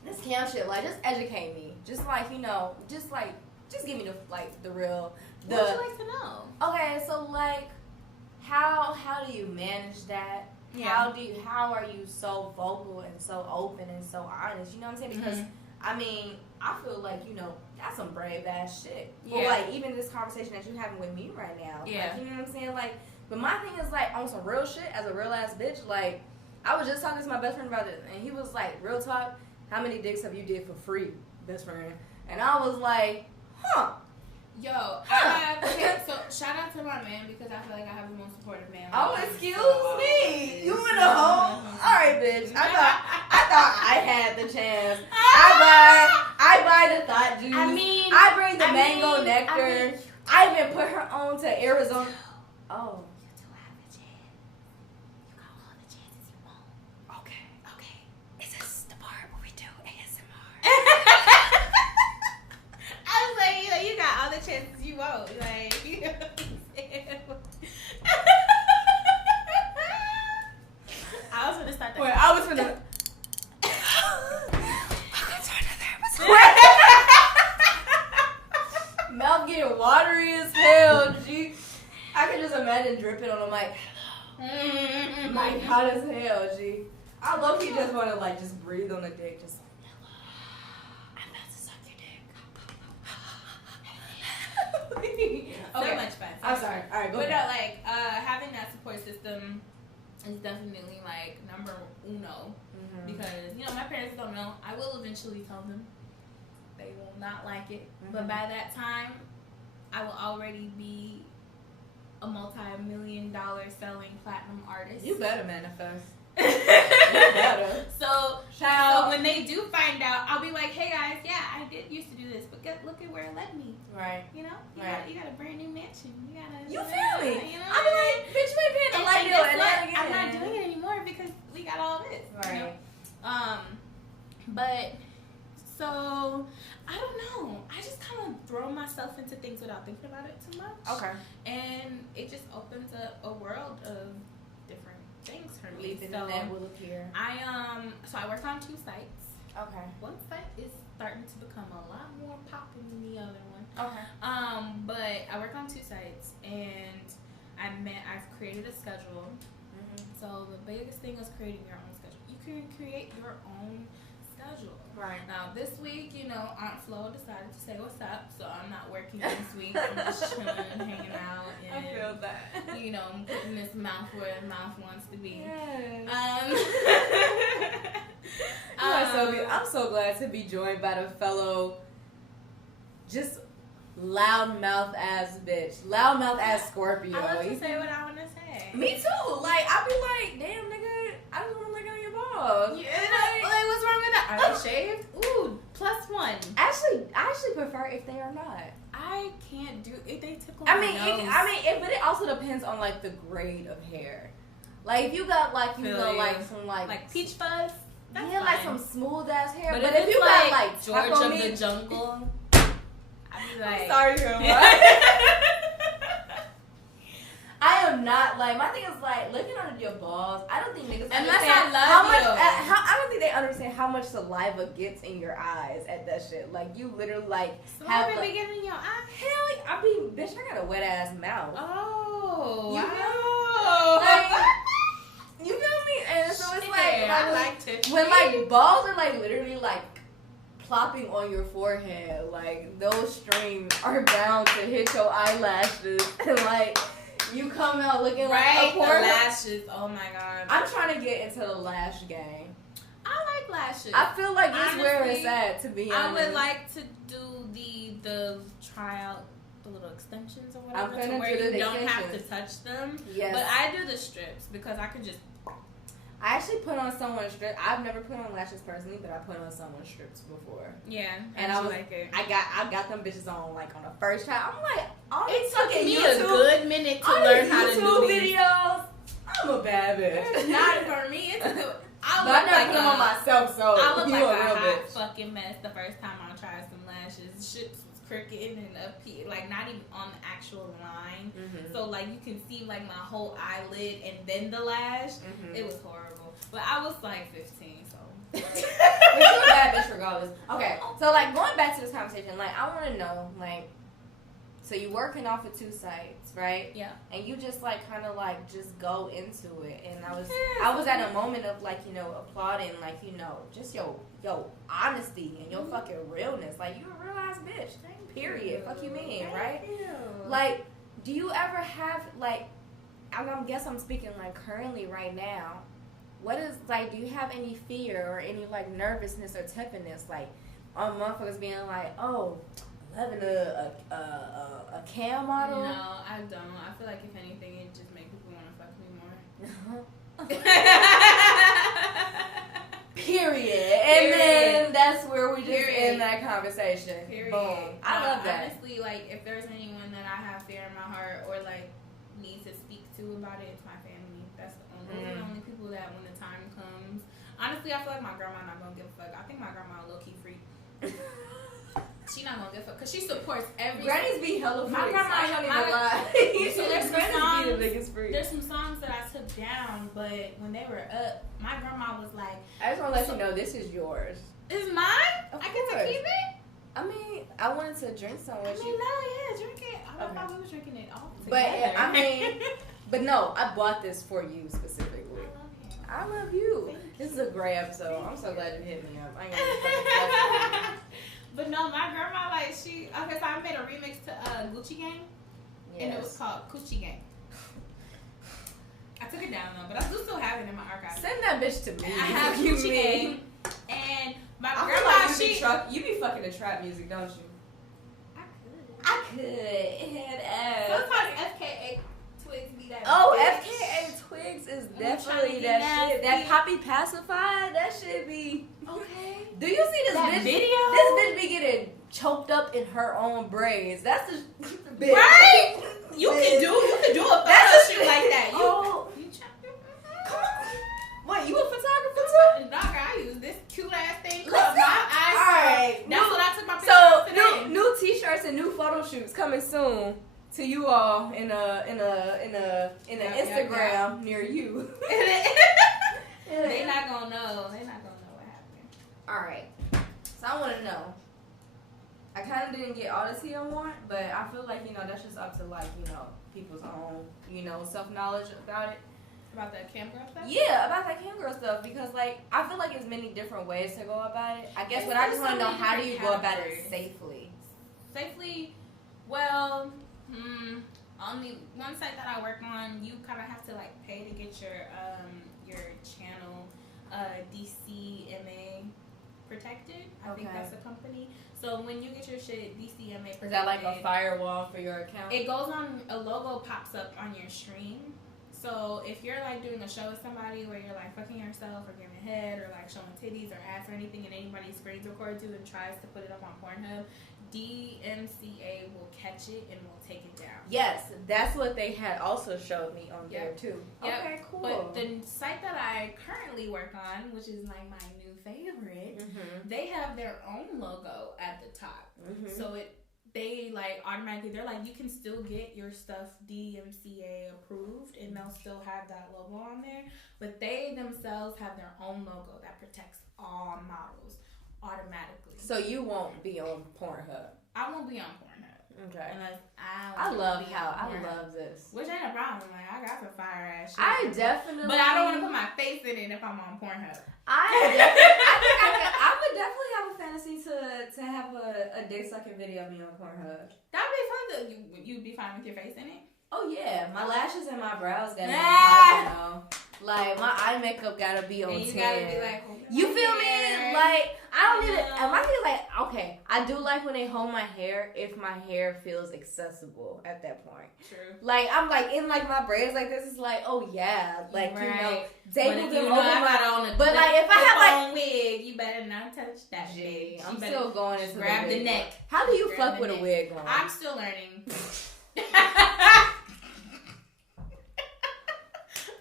this camp shit, like just educate me. Just like, you know, just give me the real What would you like to know? Okay, so like how do you manage that? Yeah. How are you so vocal and so open and so honest? You know what I'm saying? Because I mean, I feel like, you know, that's some brave ass shit. Yeah. But like even this conversation that you're having with me right now. Yeah. Like, you know what I'm saying? Like, but my thing is like on some real shit as a real ass bitch, like I was just talking to my best friend about it and he was like, real talk, how many dicks have you did for free, best friend? And I was like, huh. Yo, okay, so shout out to my man because I feel like I have the most supportive man. Oh, excuse me. You in the home? All right, bitch. I thought I had the chance. I buy the thought juice. I bring the mango nectar. I even put her on to Arizona. Oh. You do have a chance. You got all the chances you want. Okay. Is this the part where we do ASMR? I was like, you got all the chances you want. Like, you know what I'm saying? I was gonna start that. Wait, I was gonna. Mouth getting watery as hell, G. I can just imagine dripping on the mic. Like hot as hell, G. I low-key just want to like just breathe on the dick, just. I'm about to suck your dick. So much fun. I'm sorry. All right, go ahead. But like having that support system is definitely like number uno because you know my parents don't know. I will eventually tell them. They will not like it, but by that time, I will already be a multi-million-dollar selling platinum artist. You better manifest. You better. So when they do find out, I'll be like, hey guys, yeah, I did used to do this, but look at where it led me. Right. You know, you got a brand new mansion. You feel me? You know, I'm like, bitch, you ain't paying the light bill and that again. I'm not doing it anymore because we got all this. Right. You know? But so I don't know. I just kind of throw myself into things without thinking about it too much. Okay. And it just opens up a world of different things for me. Leaping so in that will appear. So I work on 2 sites. Okay. One site is starting to become a lot more popping than the other one. Okay. But I work on 2 sites and I've created a schedule. So the biggest thing is creating your own schedule. You can create your own schedule. Right. Now this week, you know, Aunt Flo decided to say what's up, so I'm not working this week. I'm just chilling, hanging out, and I feel that. You know, I'm putting this mouth where the mouth wants to be. Yes. I'm so glad to be joined by the fellow, just loudmouth ass bitch, loudmouth ass Scorpio. I love to say what I want to say. Me too. Like I be like, damn nigga, I just want to look on your balls. Yeah, like what's wrong with that? Are they shaved? Ooh, +1. I actually prefer if they are not. I can't do if they tickle I my mean, nose. but it also depends on like the grade of hair. Like if you got like like some like peach fuzz. That's fine. like some smooth ass hair. But if you got like George of the Jungle, I'd be like, I'm sorry, girl. I am not like my thing is like looking under your balls. I don't think niggas understand I don't think they understand how much saliva gets in your eyes at that shit. Like you literally like saliva be getting in your eyes. Hell, I mean, bitch, I got a wet ass mouth. Oh, you wow. Like, you feel me? And so it's I like to when like balls are like literally like plopping on your forehead, like those streams are bound to hit your eyelashes and like. You come out looking like a the lashes. Oh my god. I'm trying to get into the lash game. I like lashes. I feel like it's where it's at, to be honest. I would like to do the try out the little extensions or whatever to where you don't have to touch them. Yes. But I do the strips because I can just. I actually put on someone's strips. I've never put on lashes personally, but I put on someone's strips before. Yeah, and I was like it. I got them bitches on like on the first try. I'm like, it took me a good minute to learn how to do these videos. I I'm a bad bitch. It's not for me. It's good. I never put them on myself, so I look you like a a real hot bitch. fucking mess the first time I tried some lashes. Shit was crooked and up here, like not even on the actual line. Mm-hmm. So like you can see like my whole eyelid and then the lash. Mm-hmm. It was horrible. But I was like 15, so. But you a bad bitch regardless. Okay, so like going back to this conversation, like I want to know, like, so you working off of 2 sites, right? Yeah. And you just like kind of like just go into it, and I was at a moment of like, you know, applauding like, you know, just your honesty and your fucking realness. Like you a real ass bitch. Period. Fuck you mean, right? Like, do you ever have like, I guess I'm speaking like currently right now. What is like? Do you have any fear or any like nervousness or tepidness like on motherfuckers being like, oh, having a cam model? No, I don't. I feel like if anything, it just makes people want to fuck me more. Period. And then that's where we just end that conversation. Period. Boom. I love that. Honestly, like if there's anyone that I have fear in my heart or like need to speak to about it, it's my family. That's the only. Those are the only people that when the time comes. Honestly, I feel like my grandma not gonna give a fuck. I think my grandma a low key freak. She not gonna give a fuck because she supports every. Grannies be hella freaks. My grandma, I don't even lie. So there's some Grannies songs. be the biggest freak. There's some songs that I took down, but when they were up, my grandma was like, I just want to let you know this is yours. "Is mine? Of I get to course. keep it." I mean, I wanted to drink some I with mean, you. no, yeah, drink it. I Okay. thought we was drinking it all But together. I mean, but no, I bought this for you specifically. I love you. I love you. Thank This is a great episode. I'm so glad you hit me up. I ain't gonna be fucking But no, my grandma, like, okay, so I made a remix to Gucci Gang, and it was yes. called Coochie Gang. I took it down though, but I do still have it in my archive. Send that bitch to me. I have You Gucci mean? Gang, and my I feel grandma, like you be fucking the trap music, don't you? I I could. could. Sometimes FKA Twigs be that. Oh, bitch. FKA Twigs is I'm definitely trying to that get shit. That nasty. Poppy Pacified, that shit be. Okay. Do you see this That bitch? video? This bitch be getting choked up in her own braids. That's the bitch. Right? You can do a photo That's shoot like that. You, Oh, you try- come on. Wait, you a photographer too? Dog, I use this cute ass thing Let's called go. my eyes. Alright. That's what I took my picture of So today. new t-shirts and new photo shoots coming soon to you all in a Instagram near you. They not gonna know. They not gonna know what happened. All right. So I want to know. I kind of didn't get all the tea I want, but I feel like, you know, that's just up to like, you know, people's own, you know, self-knowledge about it. About that camera stuff? Yeah, about that cam girl stuff, because like I feel like there's many different ways to go about it. I guess, It's but I just just want to so know, many how do you different go about it categories. safely? Safely, well, only one site that I work on, you kind of have to like pay to get your channel DCMA protected. I think Okay. that's a company. So when you get your shit DCMA protected, Is that like a firewall for your account? it goes on, a logo pops up on your stream. So if you're like doing a show with somebody where you're like fucking yourself or giving head or like showing titties or ass or anything, and anybody screens records you and tries to put it up on Pornhub, DMCA will catch it and will take it down. Yes, that's what they had also showed me on there Yep. too. Yep. Okay, cool. But the site that I currently work on, which is like my new favorite, they have their own logo at the top. So they like automatically, they're like, you can still get your stuff DMCA approved and they'll still have that logo on there, but they themselves have their own logo that protects all models automatically. So you won't be on Pornhub. I won't be on Pornhub Okay. unless I love this. Which ain't a problem. Like, I got some fire ass shit. I definitely. But I don't want to put my face in it if I'm on Pornhub. I would definitely have a fantasy to have a dick sucking video be on Pornhub. That'd be fun. You'd be fine with your face in it. Oh yeah, my lashes and my brows gotta be Ah! popping though. Like my eye makeup gotta be on And you 10. gotta be like, You feel me? hair. Like I don't need it. My thing is like, okay, I do like when they hold my hair if my hair feels accessible at that point. True. Like I'm like in like my braids like this is like, oh yeah, like you know, Right. dangle But if them you over know I got my. on a But like if I have like, wig, you better not touch that gee, bitch. I'm You better still going into grab the wig. neck. How do you Grab fuck the with a neck. wig on? I'm still learning.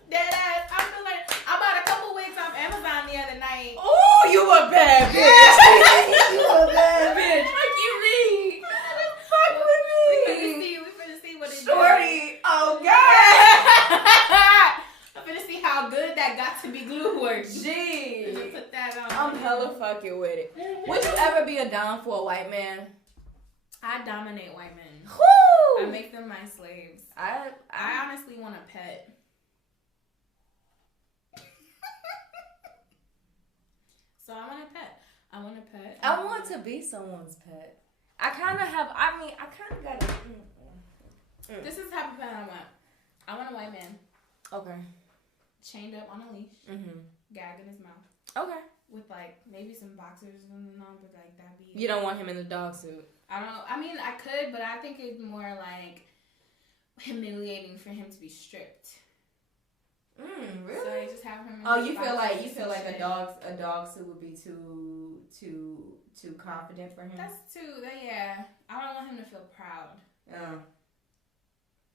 Dead a bad bitch. You a bad bitch. Fuck you, Reed. Fuck with me. We finna see what it's Shorty. Oh, God. I'm finna see how good that got to be glue works. Gee. Put that on. I'm hella fucking with it. Would you ever be a dom for a white man? I dominate white men. Woo! I make them my slaves. I honestly want a pet. So I want a pet. I want to be someone's pet. I kind of got to. This is the type of pet I want. I want a white man. Okay. Chained up on a leash. Mm-hmm. Gag in his mouth. Okay. With like maybe some boxers and all, but like that'd be. You don't want him in the dog suit. I don't know. I mean, I could, but I think it's more like humiliating for him to be stripped. Really? So I just have him. You feel like a dog suit would be too confident for him. That's too. Yeah. I don't want him to feel proud.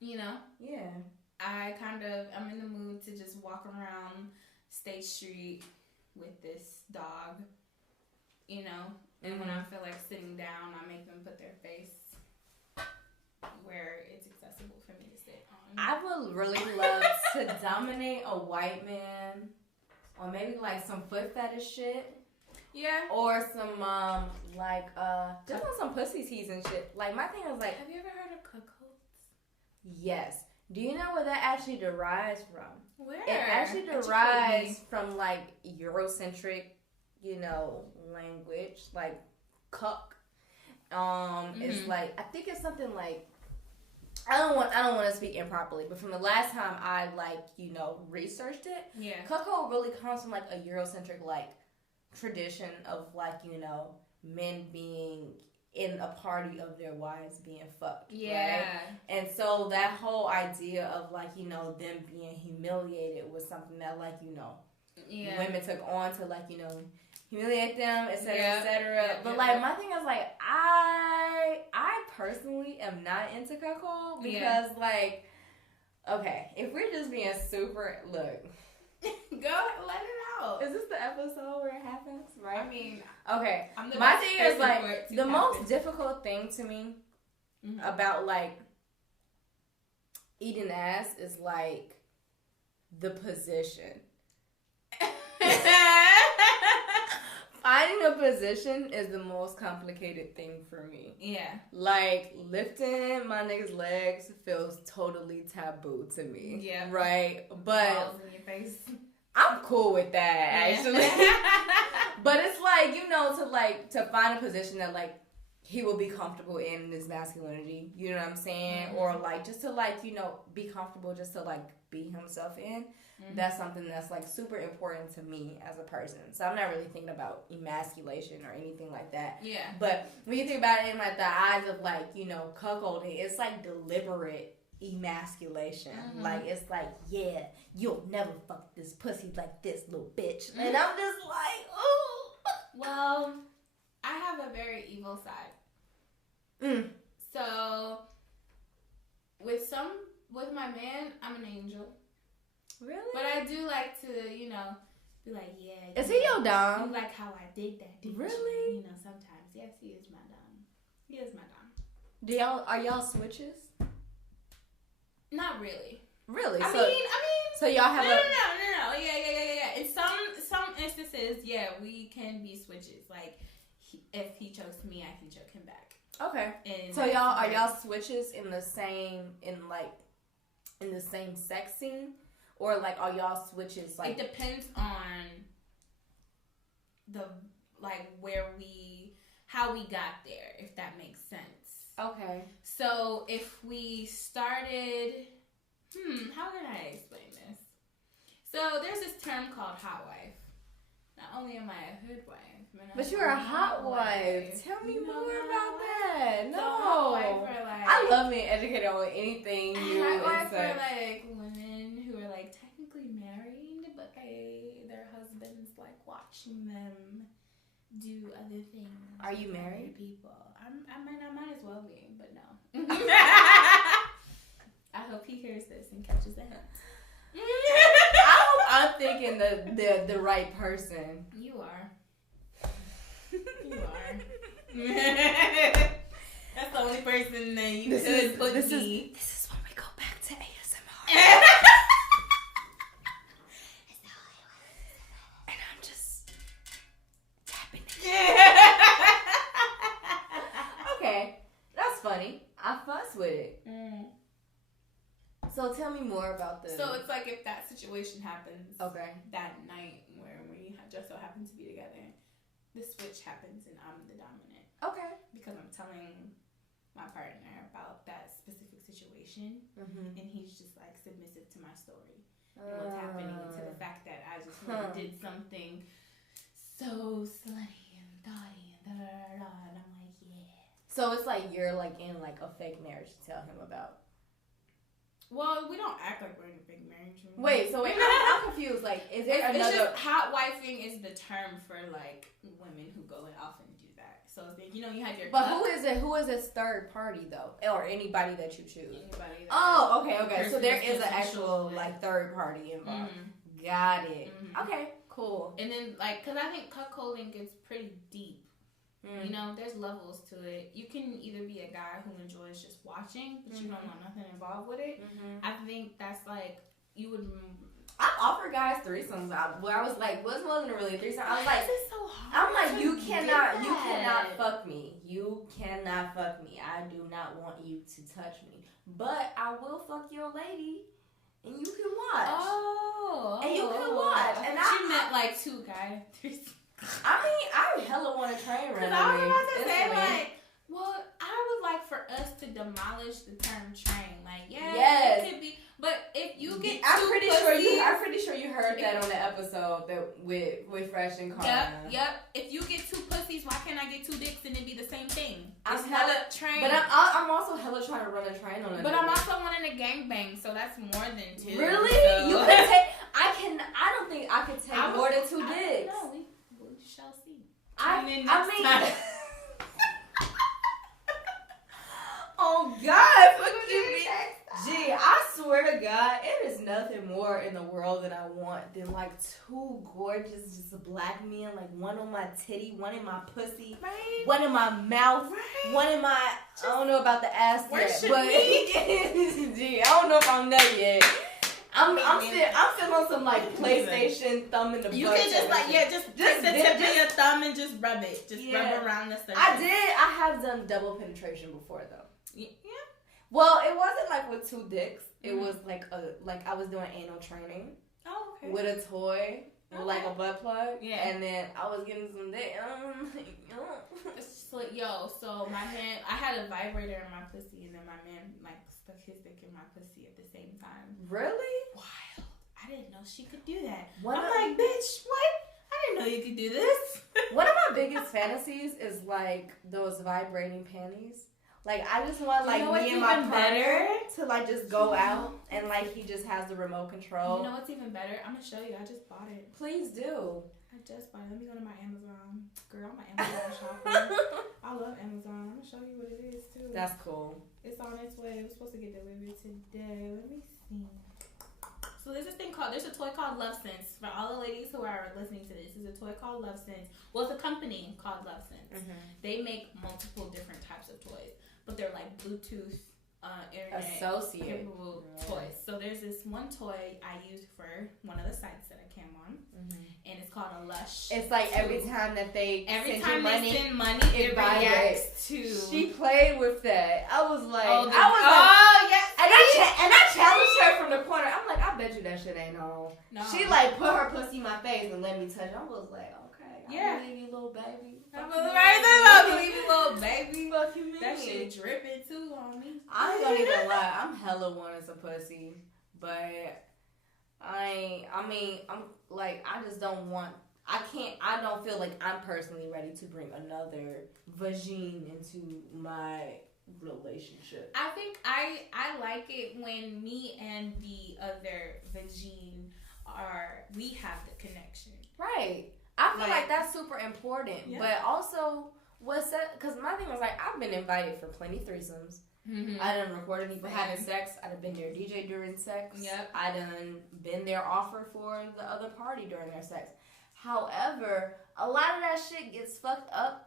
You know. Yeah. I'm in the mood to just walk around State Street with this dog. You know. And when I feel like sitting down, I make them put their face where it's accessible for me to sit on. I would really love to dominate a white man, or maybe like some foot fetish shit. Yeah. Or some just on some pussy tease and shit. Like my thing is like, have you ever heard of cuckolds? Yes. Do you know where that actually derives from? Where? It actually derives from like Eurocentric, language, like cuck. It's like, I think it's something like, I don't want to speak improperly, but from the last time I researched it, yeah, cuckold really comes from like a Eurocentric like tradition of like men being in a party of their wives being fucked. Yeah. Right? And so that whole idea of like them being humiliated was something that women took on to humiliate them, etc., etc. Yeah, but my thing is like I personally am not into cuckold because okay, if we're just being super go let it out. Is this the episode where it happens? Right? I mean, okay. I'm the my best thing is person for it to the happen. most difficult thing to me about eating ass is the position. Finding a position is the most complicated thing for me. Yeah. Lifting my nigga's legs feels totally taboo to me. Yeah. Right? But balls in your face. I'm cool with that, actually. But it's to find a position that he will be comfortable in his masculinity. You know what I'm saying? Mm-hmm. Or just to be comfortable just to be himself in. Mm-hmm. That's something that's super important to me as a person. So I'm not really thinking about emasculation or anything like that. Yeah. But when you think about it in the eyes of cuckolding, it's deliberate emasculation. Mm-hmm. It's yeah, you'll never fuck this pussy like this, little bitch. And I'm just ooh. Well, I have a very evil side. So with my man, I'm an angel. Really? But I do like to, be like, yeah. Is he your dom? You like how I did that, didn't really? you? Sometimes. Yes, he is my dom. Are y'all switches? Not really. Really? I mean. So y'all have no. Yeah. In some instances, yeah, we can be switches. If he chokes me, I can choke him back. Okay. And so are y'all switches in the same sex scene, or are y'all switches It depends on the how we got there, if that makes sense. Okay. So if we started, how can I explain this? So there's this term called hot wife. Not only am I a hoodwife, but you're a hot wife. Tell me more about that. No. So hot wife are I love being educated on anything you hot wife say. are women who are technically married, but their husbands watching them do other things. Are you married? People. I might as well be, but no. I hope he hears this and catches a hint. I hope I'm thinking the right person. You are. You are. That's the only person that you could put this me. This is when we go back to ASMR. And I'm just tapping it. Okay, that's funny. I fuss with it. So tell me more about this. So it's like if that situation happens that night where we just so happen to be together, the switch happens and I'm the dominant. Okay. Because I'm telling my partner about that specific situation, and he's just like submissive to my story and what's happening, to the fact that I just did something so slutty and thotty and and I'm like, yeah. So it's like you're like in like a fake marriage to tell him about. Well, we don't act like we're in a big marriage. Wait, I'm confused. Like, is there another? It's just hot wifing is the term for like women who go off and do that. So it's like, you have your. But who is it? Who is this third party though, or anybody that you choose? Anybody. Okay. So there is an actual like third party involved. Got it. Okay, cool. And then like, cause I think cuckolding gets pretty deep. There's levels to it. You can either be a guy who enjoys just watching, but you don't want nothing involved with it. I think that's like, you would. I offer guys threesomes out where I was like, wasn't really a threesome. I was like, this is so hard. I'm like, you cannot fuck me. You cannot fuck me. I do not want you to touch me, but I will fuck your lady, and you can watch. And you can watch. And you meant like two guy threesomes. I mean, I hella want to train right now. Because I was about to say, like, well, I would like for us to demolish the term train. Like, yes. It could be, but if you get I'm pretty sure you heard that on the episode that with Fresh and Karma. Yep. If you get two pussies, why can't I get two dicks and it be the same thing? It's hella train. But I'm also hella trying to run a train on it. But I'm also wanting a gangbang, so that's more than two. Really? So. You can take. I don't think I could take more than two dicks. No, we shall see. I mean. Oh God, look at you. Gee, I swear to God, it is nothing more in the world that I want than like two gorgeous, just black men, like one on my titty, one in my pussy, one in my mouth, one in my. I don't know about the ass yet, but gee, I don't know if I'm there yet. I'm still on some like PlayStation thumb in the butt. You can just like just take the tip of your thumb and just rub it, rub around the surface. I have done double penetration before though. Yeah. Well, it wasn't like with two dicks. It was like I was doing anal training. Oh, okay. With a toy, with like a butt plug. Yeah. And then I was getting some dick. So my man, I had a vibrator in my pussy, and then my man like stuck his dick in my pussy at the same time. Really? Wild. I didn't know she could do that. I'm like, bitch, what? I didn't know you could do this. One of my biggest fantasies is like those vibrating panties. Like I just want like me and my partner to like just go out and like he just has the remote control. You know what's even better? I'm gonna show you. I just bought it. Please do. I just bought it. Let me go to my Amazon. Girl, my Amazon shopping. I love Amazon. I'm gonna show you what it is too. That's cool. It's on its way. It was supposed to get delivered today. Let me see. So there's a toy called Love Sense. For all the ladies who are listening to this, there's a toy called Love Sense. Well, it's a company called Love Sense. They make multiple different types of toys, but they're like Bluetooth, internet capable toys. So there's this one toy I used for one of the sites that I came on, and it's called a Lush. It's like every time they send money, it reacts to. She played with that. I was like, yes. And I challenged her from the corner. I'm like, I bet you that shit ain't on. No. She like put her pussy in my face and let me touch it. I was like, okay, I believe you, little baby. I believe you, little baby. Fuck you, mean? That shit dripping too on me. I ain't gonna even lie. I'm hella wanting some pussy, but I'm like, I just don't want. I don't feel like I'm personally ready to bring another vagine into my relationship. I think I like it when me and the other vagine we have the connection. Right. I feel like that's super important. Yeah. But also, because my thing was like, I've been invited for plenty threesomes. I done recorded people having sex. I done been there DJ during sex. Yep. I done been their offer for the other party during their sex. However, a lot of that shit gets fucked up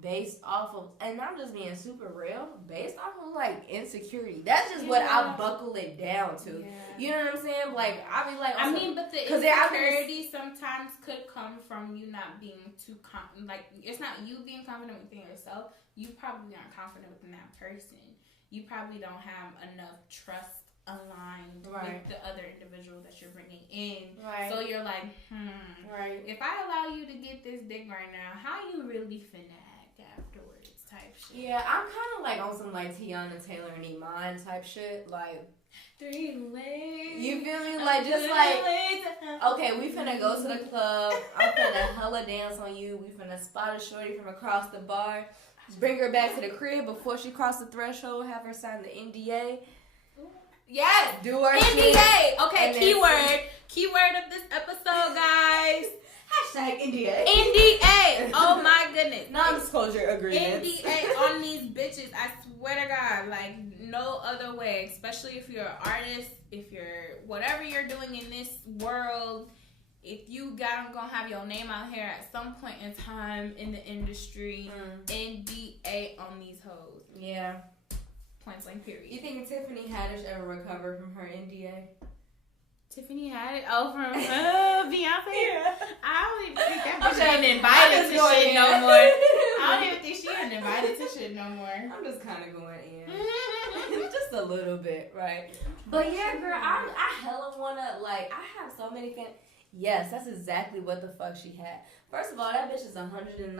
based off of, and I'm just being super real, based off of like insecurity. That's just what I buckle it down to. Yeah. You know what I'm saying? Like I be like, I mean, but the insecurity sometimes could come from you not being too like it's not you being confident within yourself. You probably aren't confident within that person. You probably don't have enough trust aligned with the other individual that you're bringing in. Right. So you're like, if I allow you to get this dick right now, how you really finna act afterwards type shit. Yeah, I'm kind of like on some like Tiana Taylor and Iman type shit. Like, 3 ways. You feel me? Like, just like, okay, we finna go to the club. I'm finna hella dance on you. We finna spot a shorty from across the bar. Bring her back to the crib before she cross the threshold. Have her sign the NDA. Yes, do her NDA. Shit. Okay, keyword of this episode, guys. Hashtag NDA. NDA. Oh my goodness. Non-disclosure agreement. NDA on these bitches. I swear to God, like no other way. Especially if you're an artist, if you're whatever you're doing in this world. If you gonna have your name out here at some point in time in the industry, NDA on these hoes. Yeah. Point blank period. You think Tiffany Haddish ever recovered from her NDA? Tiffany Haddish? Oh, from Beyonce? Yeah. I don't even think that bitch ain't invited to shit no more. I don't even think she ain't invited to shit no more. I'm just kind of going in. Just a little bit, right? But yeah, girl, I hella wanna, like, I have so many fans. Yes, that's exactly what the fuck she had. First of all, that bitch is $119.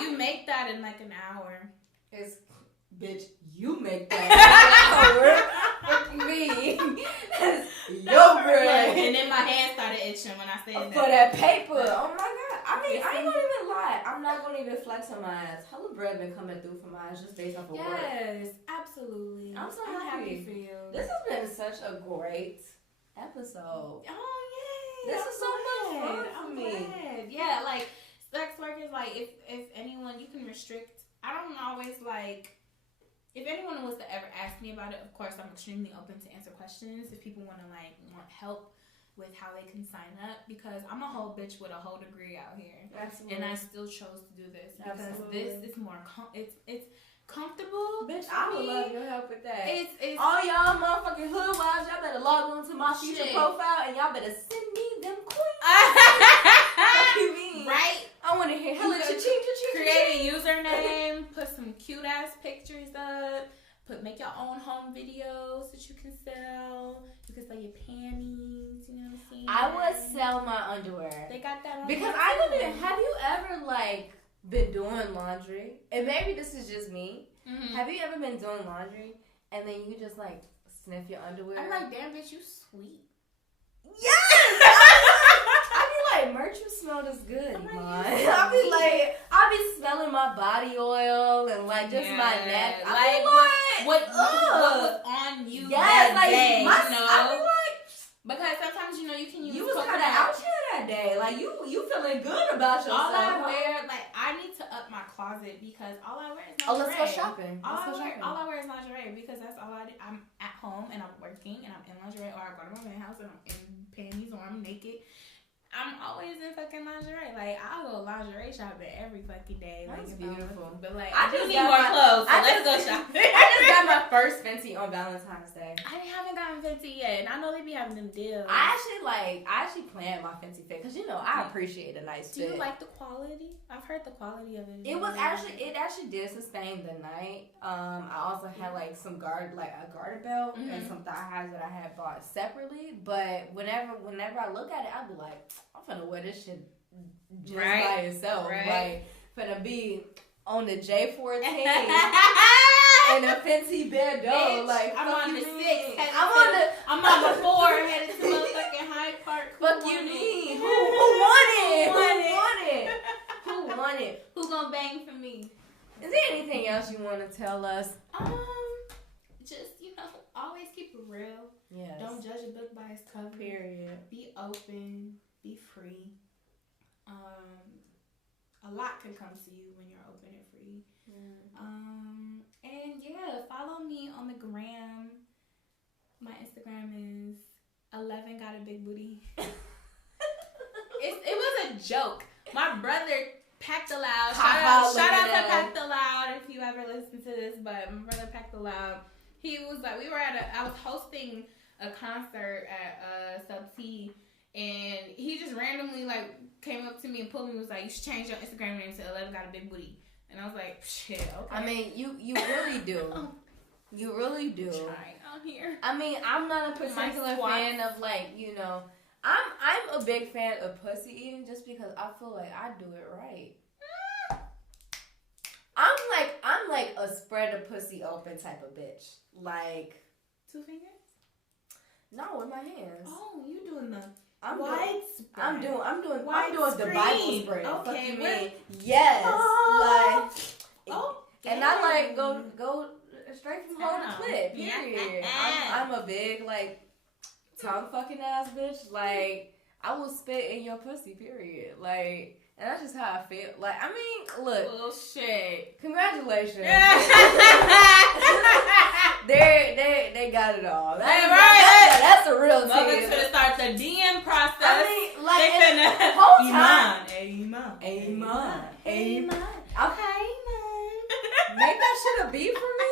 You make that in like an hour. It's, bitch, you make that hour. Me. Your bread. And then my hand started itching when I said that. For that paper. Oh my God. I mean, I ain't gonna even lie. I'm not gonna even flex on my ass. Hella bread been coming through for my ass just based off of work. Yes, absolutely. I'm so happy for you. This has been such a great episode. Oh, yay. This is so much fun for me. Glad. Yeah, like, sex work is like, if anyone, you can restrict. I don't always like, if anyone was to ever ask me about it, of course, I'm extremely open to answer questions. If people want help with how they can sign up, because I'm a whole bitch with a whole degree out here. Absolutely. And I still chose to do this because this is more, it's comfortable. Bitch, I would love your help with that. It's all y'all motherfucking hoodwives, y'all better log on to my future profile and y'all better send me them coins. What you mean? Right? I want to hear hella cha-ching. Create a username, put some cute ass pictures up, make your own home videos that you can sell. You can sell your panties, you know what I'm saying? I would sell my underwear. They got that on because I don't even, have you ever like been doing laundry? And maybe this is just me. Mm-hmm. Have you ever been doing laundry and then you just like sniff your underwear? I'm like, damn bitch, you sweet. Yes! I be like, merch, you smell this good, man. I be smelling my body oil and like just my neck. Like what was on you that day, I be like, because sometimes you can use. You was kind of out here that day, like you feeling good about yourself. All I wear, like I need to up my closet because all I wear is lingerie. Oh, let's go shopping. All I wear is lingerie because that's all I do. I'm at home and I'm working and I'm in lingerie, or I go to my man's house and I'm in panties or I'm naked. I'm always in fucking lingerie. Like, I'll go lingerie shopping every fucking day. That's beautiful. But, like, I do need more clothes, so let's go shopping. I just got my first Fenty on Valentine's Day. I haven't gotten Fenty yet, and I know they be having them deals. I actually planned my Fenty fit, because, I appreciate a nice fit. Do you like the quality? I've heard the quality of it. It actually did sustain the night. I also had, like, a garter belt and some thigh highs that I had bought separately. But whenever I look at it, I'll be like, I'm finna wear this shit just by itself. Right. Like, finna be on the J14 and a Fenty Bando. Like, I'm on the 6. I'm on the 4 headed to motherfucking Hyde Park. Fuck you mean? Who want it? Who want it? Who gonna bang for me? Is there anything else you want to tell us? Just, always keep it real. Yes. Don't judge a book by its cover. Period. Be open. Be free. A lot can come to you when you're open and free. And yeah, follow me on the gram. My Instagram is 11 got a big booty. a joke. My brother Packed Aloud. Shout out to Packed Aloud if you ever listen to this. But my brother Packed Aloud, he was like, I was hosting a concert at Sub T, and he just randomly like came up to me and pulled me and was like, you should change your Instagram name to 11 Got a Big Booty. And I was like, shit, okay. I mean, you really do. You really do. Trying out here. I mean, I'm not a particular fan of like, you know, I'm a big fan of pussy eating just because I feel like I do it right. I'm like a spread the pussy open type of bitch. Like 2 fingers? No, with my hands. Oh, you doing the I'm widespread. I'm doing Widescreen. the Bible spread. Okay, Fuck you we're- mean? Yes. Oh. Like Oh, and I like go straight from home to clip. Period. Yeah. I'm a big like tongue fucking ass bitch. Like I will spit in your pussy. Period. Like. And that's just how I feel. Like, I mean, look. Bullshit. Congratulations. they got it all. That's a real Mother's thing. gonna start the DM process. I mean, like, the whole time. Amen. Okay. Make that shit a beat for me.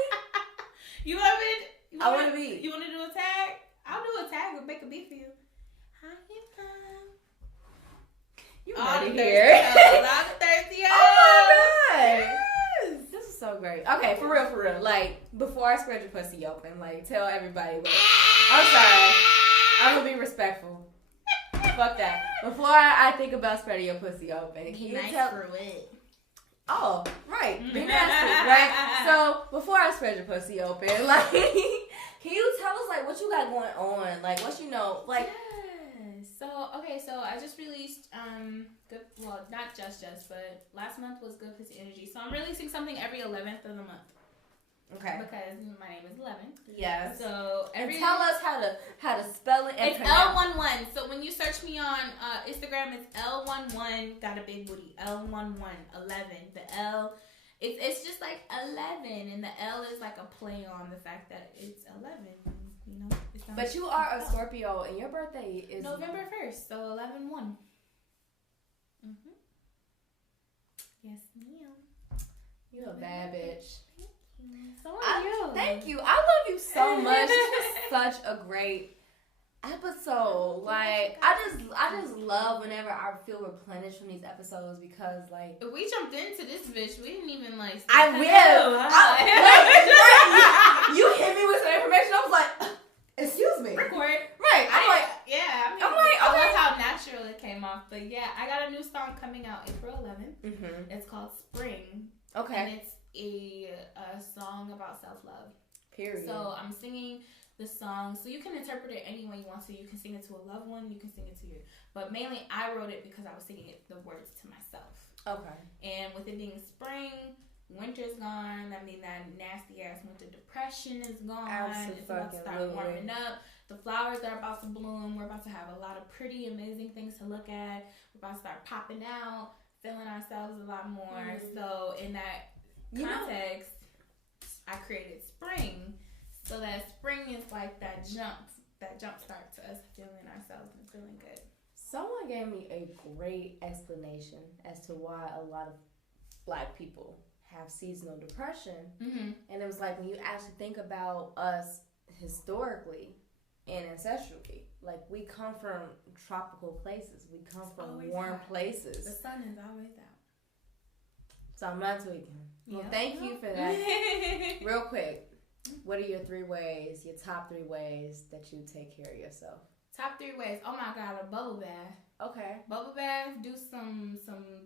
You want me? I want a beat. You want to do a tag? I'll do a tag and make a beat for you. You all ready the here? All the thirsty. Oh my god! Yes. This is so great. Okay, for real. Like, before I spread your pussy open, like, tell everybody. I'm sorry. I'm gonna be respectful. Fuck that. Before I think about spreading your pussy open, can you tell? Oh, right. Be nasty, right? So before I spread your pussy open, like, can you tell us like what you got going on? Like, what you know, like. So I just released good. Well, not just, but last month was Good Pussy Energy. So I'm releasing something every 11th of the month. Okay. Because my name is 11. Yes. So and tell us how to spell it. And it's L11. So when you search me on Instagram, it's L11 Got a Big Booty. L11 11. The L. It's just like 11, and the L is like a play on the fact that it's 11. You know. But you are a Scorpio, and your birthday is November 1st, so 11/1. Yes, ma'am. You a bad bitch. So are you. Thank you. I love you so much. This was such a great episode. Like I just love whenever I feel replenished from these episodes because like we jumped into this bitch. We didn't even like. I will. You hit me with some information. I was like. Excuse me. Record. Right. I'm like, I love how natural it came off. But yeah, I got a new song coming out April 11th. Mm-hmm. It's called Spring. Okay. And it's a song about self-love. Period. So I'm singing the song. So you can interpret it any way you want to. You can sing it to a loved one. You can sing it to you. But mainly I wrote it because I was singing the words to myself. Okay. And with it being spring, winter's gone. I mean, that nasty ass winter depression is gone. Absolutely. It's about to start warming up. The flowers are about to bloom. We're about to have a lot of pretty, amazing things to look at. We're about to start popping out, feeling ourselves a lot more. Mm-hmm. So in that context, I created spring. So that spring is like that jump start to us feeling ourselves and feeling good. Someone gave me a great explanation as to why a lot of Black people have seasonal depression. Mm-hmm. And it was like when you actually think about us historically and ancestrally, like we come from tropical places. We come from always warm hot. places. The sun is always out. So I'm not tweaking. Well, thank you for that. Real quick, what are your top 3 ways that you take care of yourself? Top 3 ways. Oh my God, a bubble bath. Okay. Bubble bath. Do some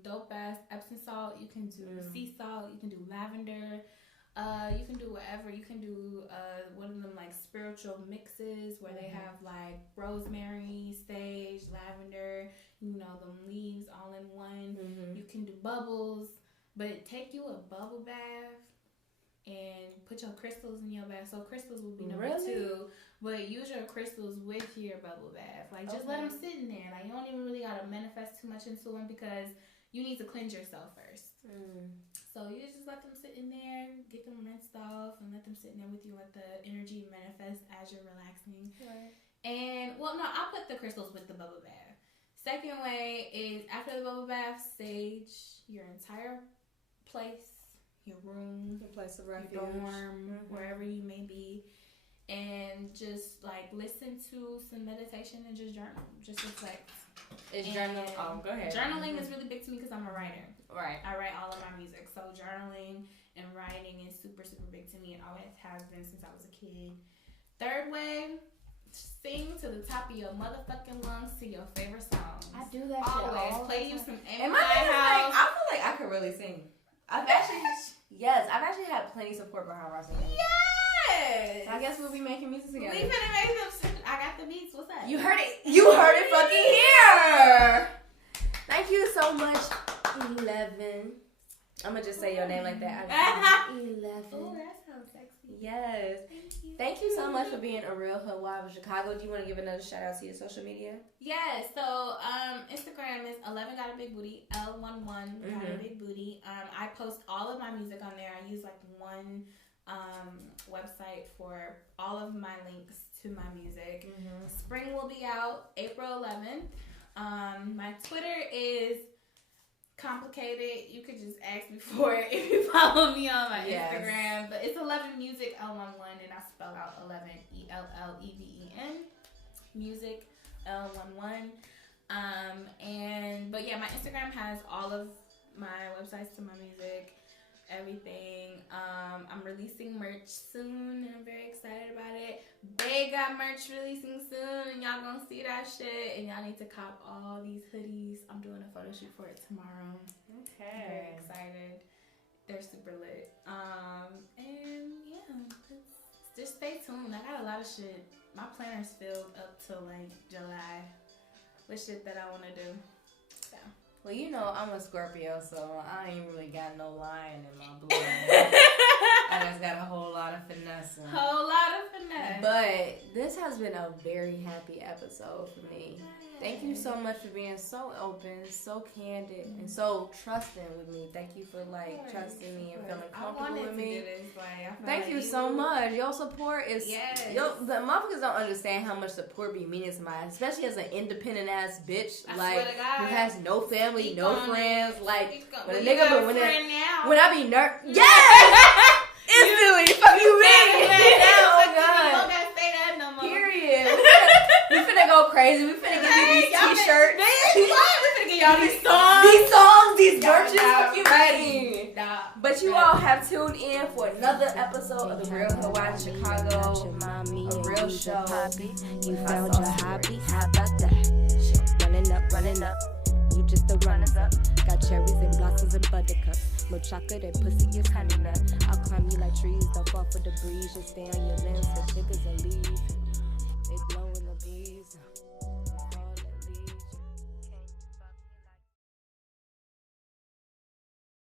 dope ass Epsom salt. You can do sea salt. You can do lavender. You can do whatever. You can do one of them like spiritual mixes where they have like rosemary, sage, lavender. You know, the leaves all in one. Mm-hmm. You can do bubbles, but take you a bubble bath and put your crystals in your bath. So crystals will be number 2. But use your crystals with your bubble bath. Like, just let them sit in there. Like, you don't even really got to manifest too much into them because you need to cleanse yourself first. So you just let them sit in there, get them rinsed off, and let them sit in there with you. Let the energy manifest as you're relaxing. Right. And, well, no, I'll put the crystals with the bubble bath. Second way is after the bubble bath, sage your entire place, your room, Your place of refuge, your dorm, wherever you may be, and just like listen to some meditation and just journal, just reflect. Is journaling? Oh, go ahead. Journaling is really big to me because I'm a writer. Right. I write all of my music, so journaling and writing is super, super big to me. It always has been since I was a kid. Third way, sing to the top of your motherfucking lungs to your favorite songs. I do that Always shit all play the you time. some And my thing is, House. like, I feel like I could really sing. I've actually had plenty support behind my singing. Yes. So I guess we'll be making music We together. finna make some. I got the beats. What's up? You heard it. You heard it fucking here. Thank you so much, 11. I'm gonna just say your name like that. 11. Oh, that sounds sexy. Yes. Thank you so much for being a real hoodwife of Chicago. Do you want to give another shout out to your social media? Yes. So Instagram is 11 got a big booty. L11 got a big booty. I post all of my music on there. I use like one website for all of my links to my music. Spring will be out April 11th. My Twitter is complicated. You could just ask me for it if you follow me on my Instagram. But it's 11 Music L11, and I spell out 11 ELLEVEN Music L11. But yeah, my Instagram has all of my websites to my music, everything. I'm releasing merch soon, and I'm very excited about it. They got merch releasing soon, and y'all gonna see that shit, and y'all need to cop all these hoodies. I'm doing a photo shoot for it tomorrow. Okay. I'm very excited. They're super lit. And yeah, just stay tuned. I got a lot of shit. My planner's filled up till like July with shit that I want to do. So. Well, you know, I'm a Scorpio, so I ain't really got no lion in my blood. I just got a whole lot of finesse. Whole lot of finesse. But this has been a very happy episode for me. Thank you so much for being so open, so candid, and so trusting with me. Thank you for like trusting me and feeling comfortable with me. Thank you so much. Your support is the motherfuckers don't understand how much support be meaning to my, especially as an independent ass bitch, like who has no family, no friends. Like when a nigga, but when I be instantly, fuck you mean? Oh god. Period. We finna go crazy. We finna get these t-shirts. We finna get y'all these songs, these merches. Fuck you mean? But you all have tuned in for another episode of the Real Hoodwives Chicago. A real show. You found your hobby. How about that? Running up. You just a runners up. Got cherries and blossoms and buttercups. No chocolate and pussy is honey nut. I'll climb you like trees. Don't fall for the breeze. Just stay on your limbs. The niggas are leaves.